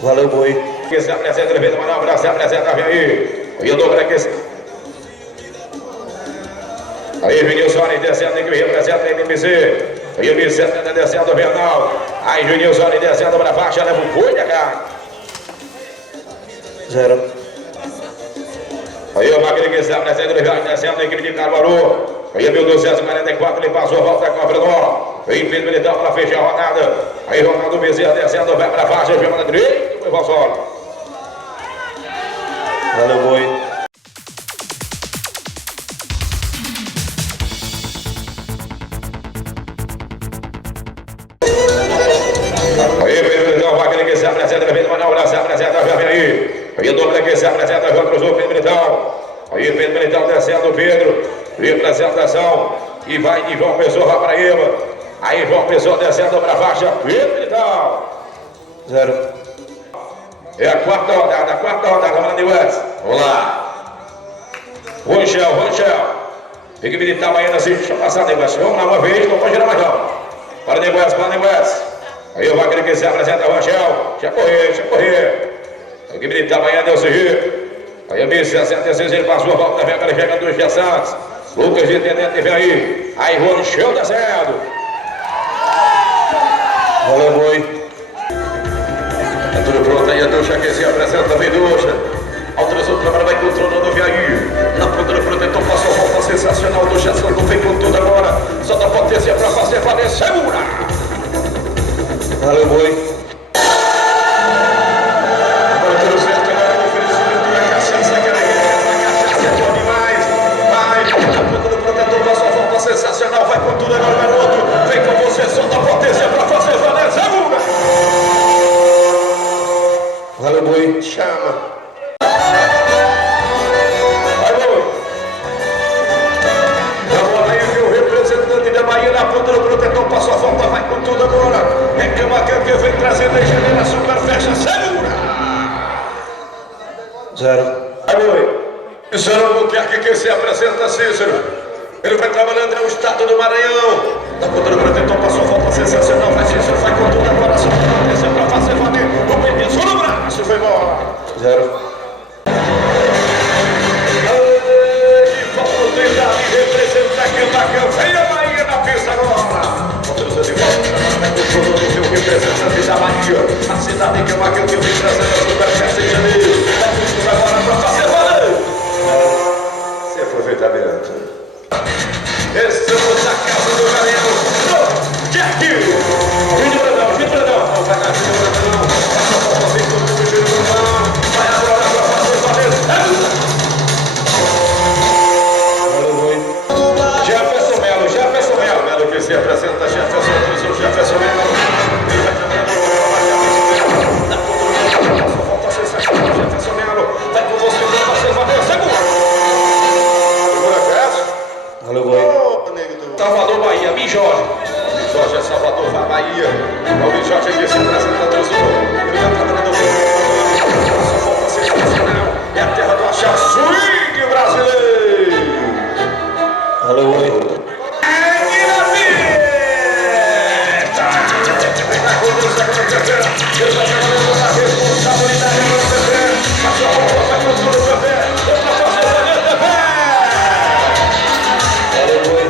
Valeu, boi. Que se apresenta, ele vem do manobra, se apresenta, vem aí. Aí o dobra que se... Aí Vinilson descendo, que representa a MMC. Aí o Vicente descendo, Bernal. Aí Vinilson descendo para faixa, leva o boi da cá. 0. Aí o Wagner que se apresenta, ele vai descendo a equipe de Caruaru. Aí o 1244, ele passou a volta com a Frenó. Aí fez militar para fechar a rodada. Aí Ronaldo Bezerra descendo, vai para faixa, vem na direita, foi para o solo. Valeu, boi. Aí o Wagner que se apresenta, ele vem do manobra, se apresenta, já vem aí. Aí o Douglas que se apresenta, já cruzou o Pedro Militão. Aí o Pedro Militão descendo o Pedro. Representação. E vai de João Pessoa para Paraíba. Aí João Pessoa descendo para a faixa. Pedro Militão. 0. É a quarta rodada, Mano West. Vamos lá. Ronchel. Equipe de Itabaiana, se deixa passar, Negues. Vamos lá uma vez, não pode girar mais não. Para Negues. Aí o Wagner que se apresenta, Ronchel. Deixa correr. A equipe de Itabaiana deu seguir. Aí a 1066, ele passou a volta, vem agora chega dois Santos. Lucas de Tenente vem aí. Aí Ronchel descendo. Valeu, boi. É tudo pronto aí, a Ducha que se apresenta também, Ducha. Autorizou o câmera, vai controlando, vem aí. Na ponta do protetor, passou a volta sensacional. Ducha Santos vem com tudo agora. Só dá potência pra fazer valer, segura. Valeu, boi. Agora tudo certo, agora o oferecimento da cachaça, que a cachaça é boa demais. Vai, na ponta do protetor, passou a volta sensacional. Vai com tudo agora, garoto. Vem com você, só dá potência pra fazer valer, segura. Valeu, boi. Chama. Vai, boi. Vamos aí, viu? Representante da Bahia na ponta do protetor, passou a volta, vai com tudo agora. Reclama que vem trazendo em janeiro a super fecha, segura. 0. Vai, boi. Cícero Albuquerque que se apresenta, Cícero. Ele vai trabalhando no estado do Maranhão. Na ponta do protetor, passou a volta sensacional. Vai, Cícero, vai com tudo agora. Só potência pra fazer valer. O Pedro no braço, foi bola. 0. Representa aqui o Tacão, vem a Bahia na pista agora. Autorizou de volta, vai controlando o seu representante da Bahia. A cidade que é o Maqueu que vem trazendo a super festa em janeiro. Vai tudo agora pra fazer valer. Sem aproveitamento. Estamos na casa do Galinho. Jack! Vídeo Brandão. Não vai dar vídeo Brandão. Passa a bola, vem com o vídeo Brandão. Vai agora pra fazer valer. Jefferson Melo que se apresenta, Jefferson Melo. Ele vai trabalhando na ponta do volta sensacional, Jefferson Melo. Vai com você para fazer valer, segura. Valeu, boi. Salvador, Bahia, Mijorge. Mijorge é Salvador, vai Bahia. É o Mijorge que se apresenta, ele vai trabalhando volta sensacional. É a terra do achar swing brasileiro. Valeu, boi. Ele vai trabalhando na responsabilidade do PP. A sua bola vai com tudo, PP. É pra fazer valer, PP. Valeu, boi.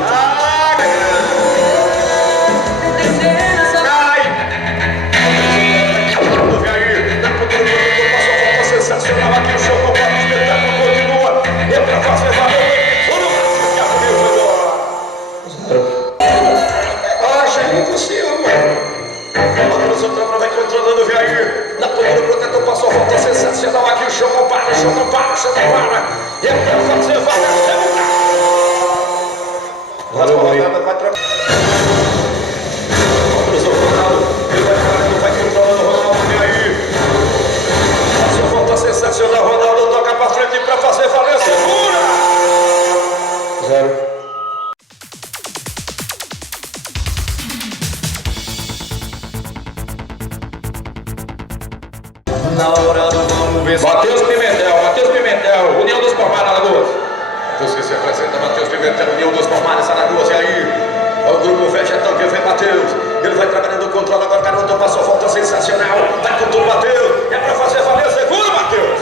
0. Na hora do vamos ver. Matheus Pimentel, União dos Palmares, Alagoas. Matheus que se apresenta, Matheus Pimentel, União dos Palmares, Alagoas, e aí? O grupo vegetal que vem Matheus. Ele vai trabalhando o controle, agora garoto, passou a falta sensacional. Vai com tudo, Matheus. É pra fazer valer, segura, Matheus.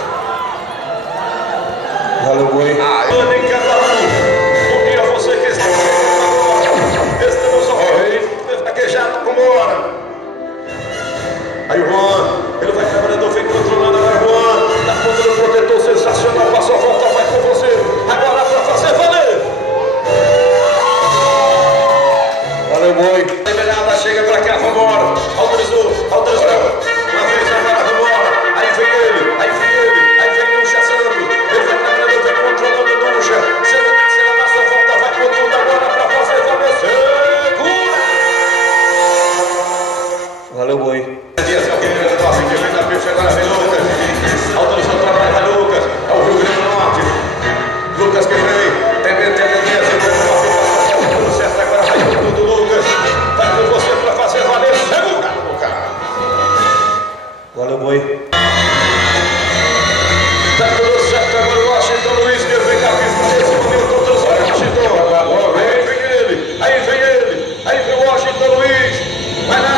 Valeu, boi. Manda em cada um. Bom dia, você que está agora. Estamos ao vivo, vaquejado como hora. Aí o Juan, ele vai trabalhando, vem controlando agora, Juan. Na ponta do protetor, sensacional, passou a volta, vai com você. Agora pra fazer valer. Valeu, boi. Liberada, chega pra cá, vambora. Autorizou. Uma vez agora, vambora. Aí vem ele, aí vem Lucha Santos. Ele vai trabalhando, vem controlando o Lucha. Sendo na sua volta, vai com tudo agora pra fazer valer. Segura! Valeu, boi. Dias é o Guilherme do Norte, que vem da pista, agora vem Lucas. Autorizou o trabalho, vai Lucas. É o Rio Grande do Norte. Lucas que vem, tem Dias, tudo certo, agora vai com tudo, Lucas. Vai com você pra fazer valer, segura, Lucas. Valeu, boi. Tá tudo certo, agora o Washington Luiz, que vem da pista, esse momento, contra o Washington. Aí vem o Washington Luiz. Vai lá,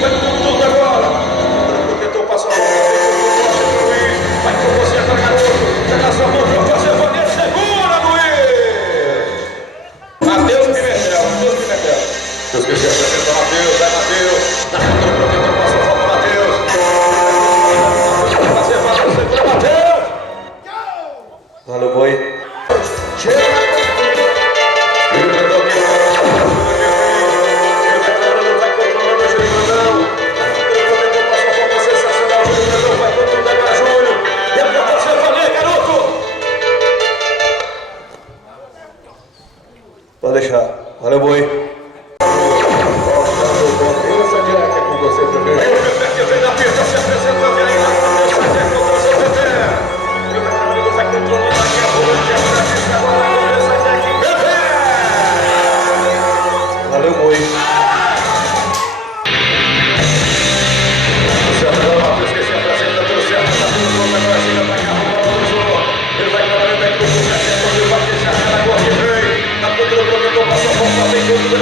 vai com tudo agora. O protetor passa a bola, vem com tudo, Washington Luiz. Vai com você, tá garoto. Tá na sua mão pra fazer valer, segura, Luiz. Matheus Pimentel. Deus que se apresenta, Matheus, vai Matheus. Na conta do protetor, passa a volta, Matheus. Vai fazer valer, segura, Matheus. Valeu, boi. Pode deixar. Valeu, boi. Valeu, boi. Ele vai trabalhando aqui com o 7, vai deixar ela agora que vem. Na ponta do protetor, passa a volta, vem tudo.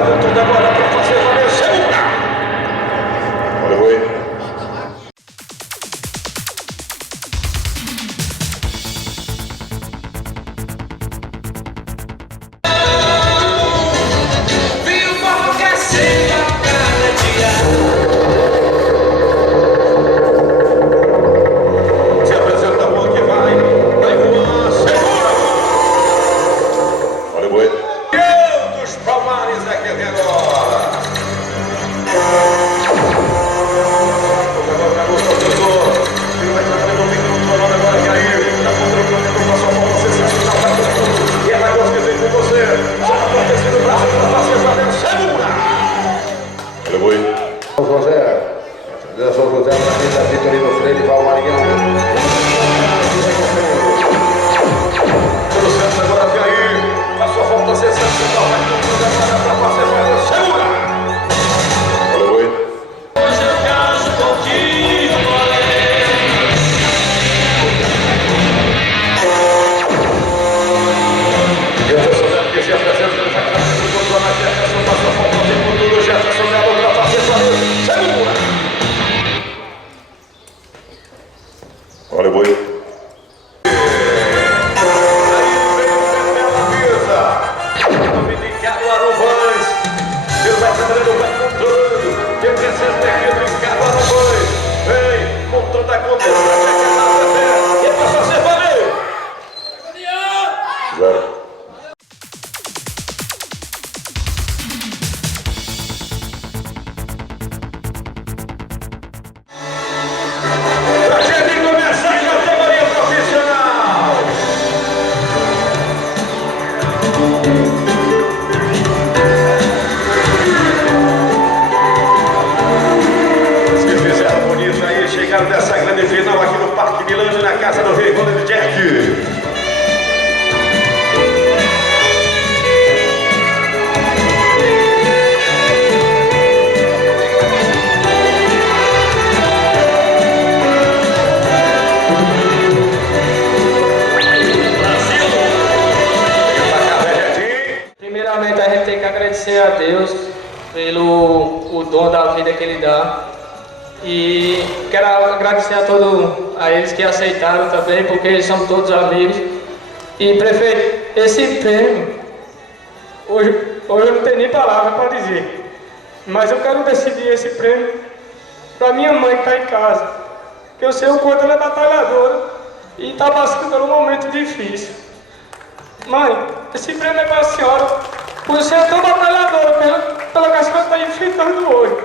com tudo agora para fazer valer. Segura! Olha o boi. Se apresenta a rua que vai voar, segura! Olha o boi. Deus dos Palmares aqui agora. Agora o torcedor. Ele vai trabalhando no final do nome agora, Jair. Tá contra o protetor, passou a bola, sensacional, vai todo mundo. E é mais gosto que vem com você. Só tá acontecendo o braço para fazer valer, segura! Olha o boi. São José. São José na frente da Vitorino Freire, vai o Maranhão. Pelo centro agora, Jair. Passou a falta sensacional, vai todo mundo agora para fazer valer, segura! Olha o boi. Hoje eu caso contigo, Jefferson Neto que se apresenta, ele vai trazendo o controle na Jefferson, passou a falta, tem por tudo, Jefferson Neto para fazer valer, segura! Olha o boi. Aí vem o Pepe na mesa. Dominicano Aruvães. Ele vai trabalhando, vai controlando. Ele recebe aqui o Dominicano Aruvães. Vem, montando a conta. E é para fazer valer. Zero. Pra gente começar a categoria profissional. Se fizeram bonito aí, chegaram nessa grande final aqui no Parque Milândia, na casa do Rei Ronald Jack. Primeiramente, a gente tem que agradecer a Deus pelo o dom da vida que Ele dá. E quero agradecer a eles que aceitaram também, porque eles são todos amigos. E, prefeito, esse prêmio, hoje eu não tenho nem palavra para dizer, mas eu quero decidir esse prêmio para minha mãe que está em casa, que eu sei o quanto ela é batalhadora e está passando por um momento difícil. Mãe, esse prêmio é para a senhora, por você é tão batalhadora pela que a senhora está enfrentando hoje.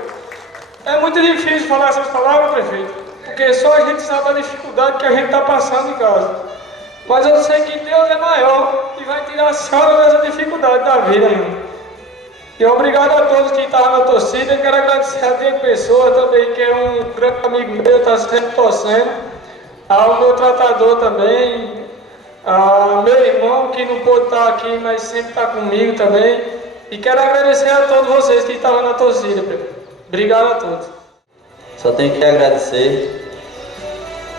É muito difícil falar essas palavras, prefeito, porque só a gente sabe a dificuldade que a gente está passando em casa. Mas eu sei que Deus é maior e vai tirar a senhora dessa dificuldade da vida, mãe. E obrigado a todos que estavam na torcida. Eu quero agradecer a Diego Pessoa também, que é um grande amigo meu, está sempre torcendo. Ao meu tratador também. A meu irmão, que não pôde estar aqui, mas sempre está comigo também. E quero agradecer a todos vocês que estavam na torcida. Obrigado a todos. Só tenho que agradecer.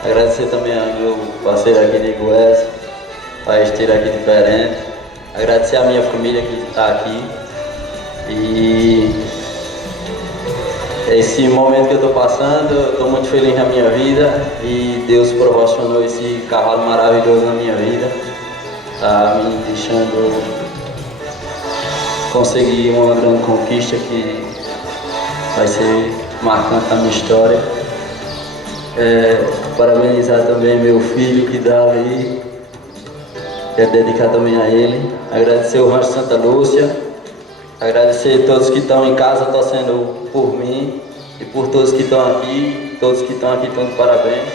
Agradecer também ao meu parceiro aqui de Goiás, a esteira aqui diferente. Agradecer a minha família que está aqui. E esse momento que eu estou passando, eu estou muito feliz na minha vida e Deus proporcionou esse cavalo maravilhoso na minha vida, tá me deixando conseguir uma grande conquista que vai ser marcante na minha história. Parabenizar também meu filho que dá aí, quero dedicar também a ele. Agradecer o Rancho Santa Lúcia. Agradecer a todos que estão em casa torcendo por mim e por todos que estão aqui. Todos que estão aqui estão de parabéns.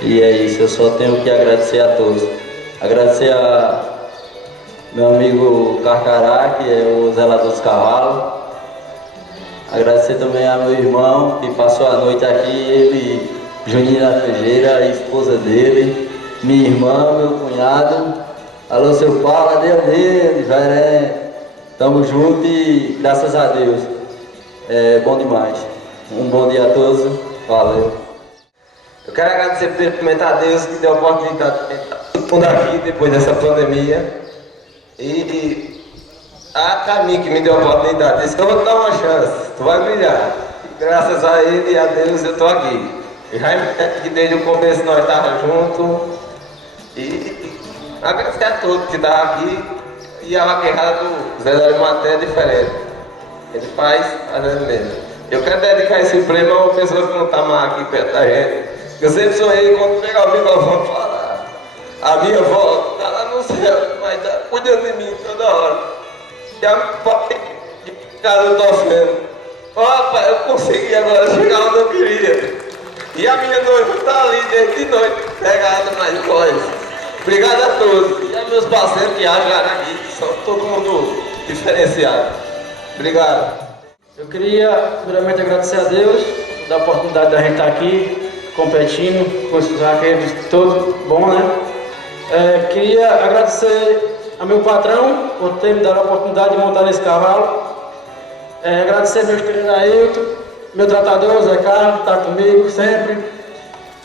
E é isso, eu só tenho que agradecer a todos. Agradecer a meu amigo Carcará, que é o zelador dos cavalos. Agradecer também a meu irmão, que passou a noite aqui, ele, Juninho Laranjeira, a esposa dele, minha irmã, meu cunhado. Alô, seu Paulo, adeus, velho. Tamo junto e graças a Deus, é bom demais. Um bom dia a todos, valeu. Eu quero agradecer primeiramente a Deus que deu a oportunidade de estar todo mundo aqui depois dessa pandemia. E a Camille que me deu a oportunidade, disse que eu vou te dar uma chance, tu vai brilhar. E graças a ele e a Deus eu tô aqui. E Jaime, que desde o começo nós estávamos juntos. E agradecer a todos que estavam aqui. E a vaquejada do Zé Dário Maté é diferente. Ele faz mesmo. Eu quero dedicar esse prêmio a uma pessoa que não está mais aqui perto da gente. Eu sempre sonhei quando pegar o microfone falar. A minha avó está lá no céu, mas está cuidando de mim toda hora. E a pai de casa torcendo. Ó, pai, eu consegui agora chegar onde eu queria. E a minha noiva está ali desde de noite, pegada nas coisas. Obrigado a todos. E a meus parceiros que ajudaram aqui, são todo mundo diferenciado. Obrigado. Eu queria primeiramente agradecer a Deus por dar a oportunidade da gente estar aqui competindo com esses vaqueiros todos bom, né? Queria agradecer a meu patrão por ter me dado a oportunidade de montar nesse cavalo. Agradecer meus queridos Ailton, meu tratador Zé Carlos, que está comigo sempre.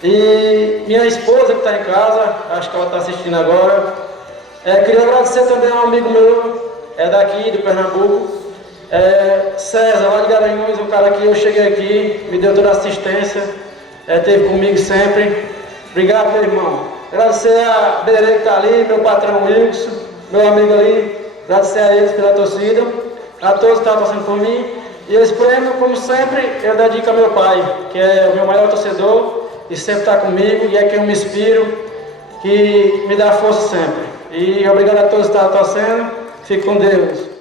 E minha esposa que está em casa, acho que ela está assistindo agora. Queria agradecer também a um amigo meu, daqui de Pernambuco, César, lá de Garanhuns, um cara que eu cheguei aqui, me deu toda a assistência, esteve comigo sempre. Obrigado, meu irmão. Agradecer a Berê que está ali, meu patrão Wilson, meu amigo ali, agradecer a eles pela torcida, a todos que estão torcendo por mim. E esse prêmio, como sempre, eu dedico ao meu pai, que é o meu maior torcedor e sempre está comigo e é quem eu me inspiro, que me dá força sempre. E obrigado a todos que estão torcendo. Fique com Deus.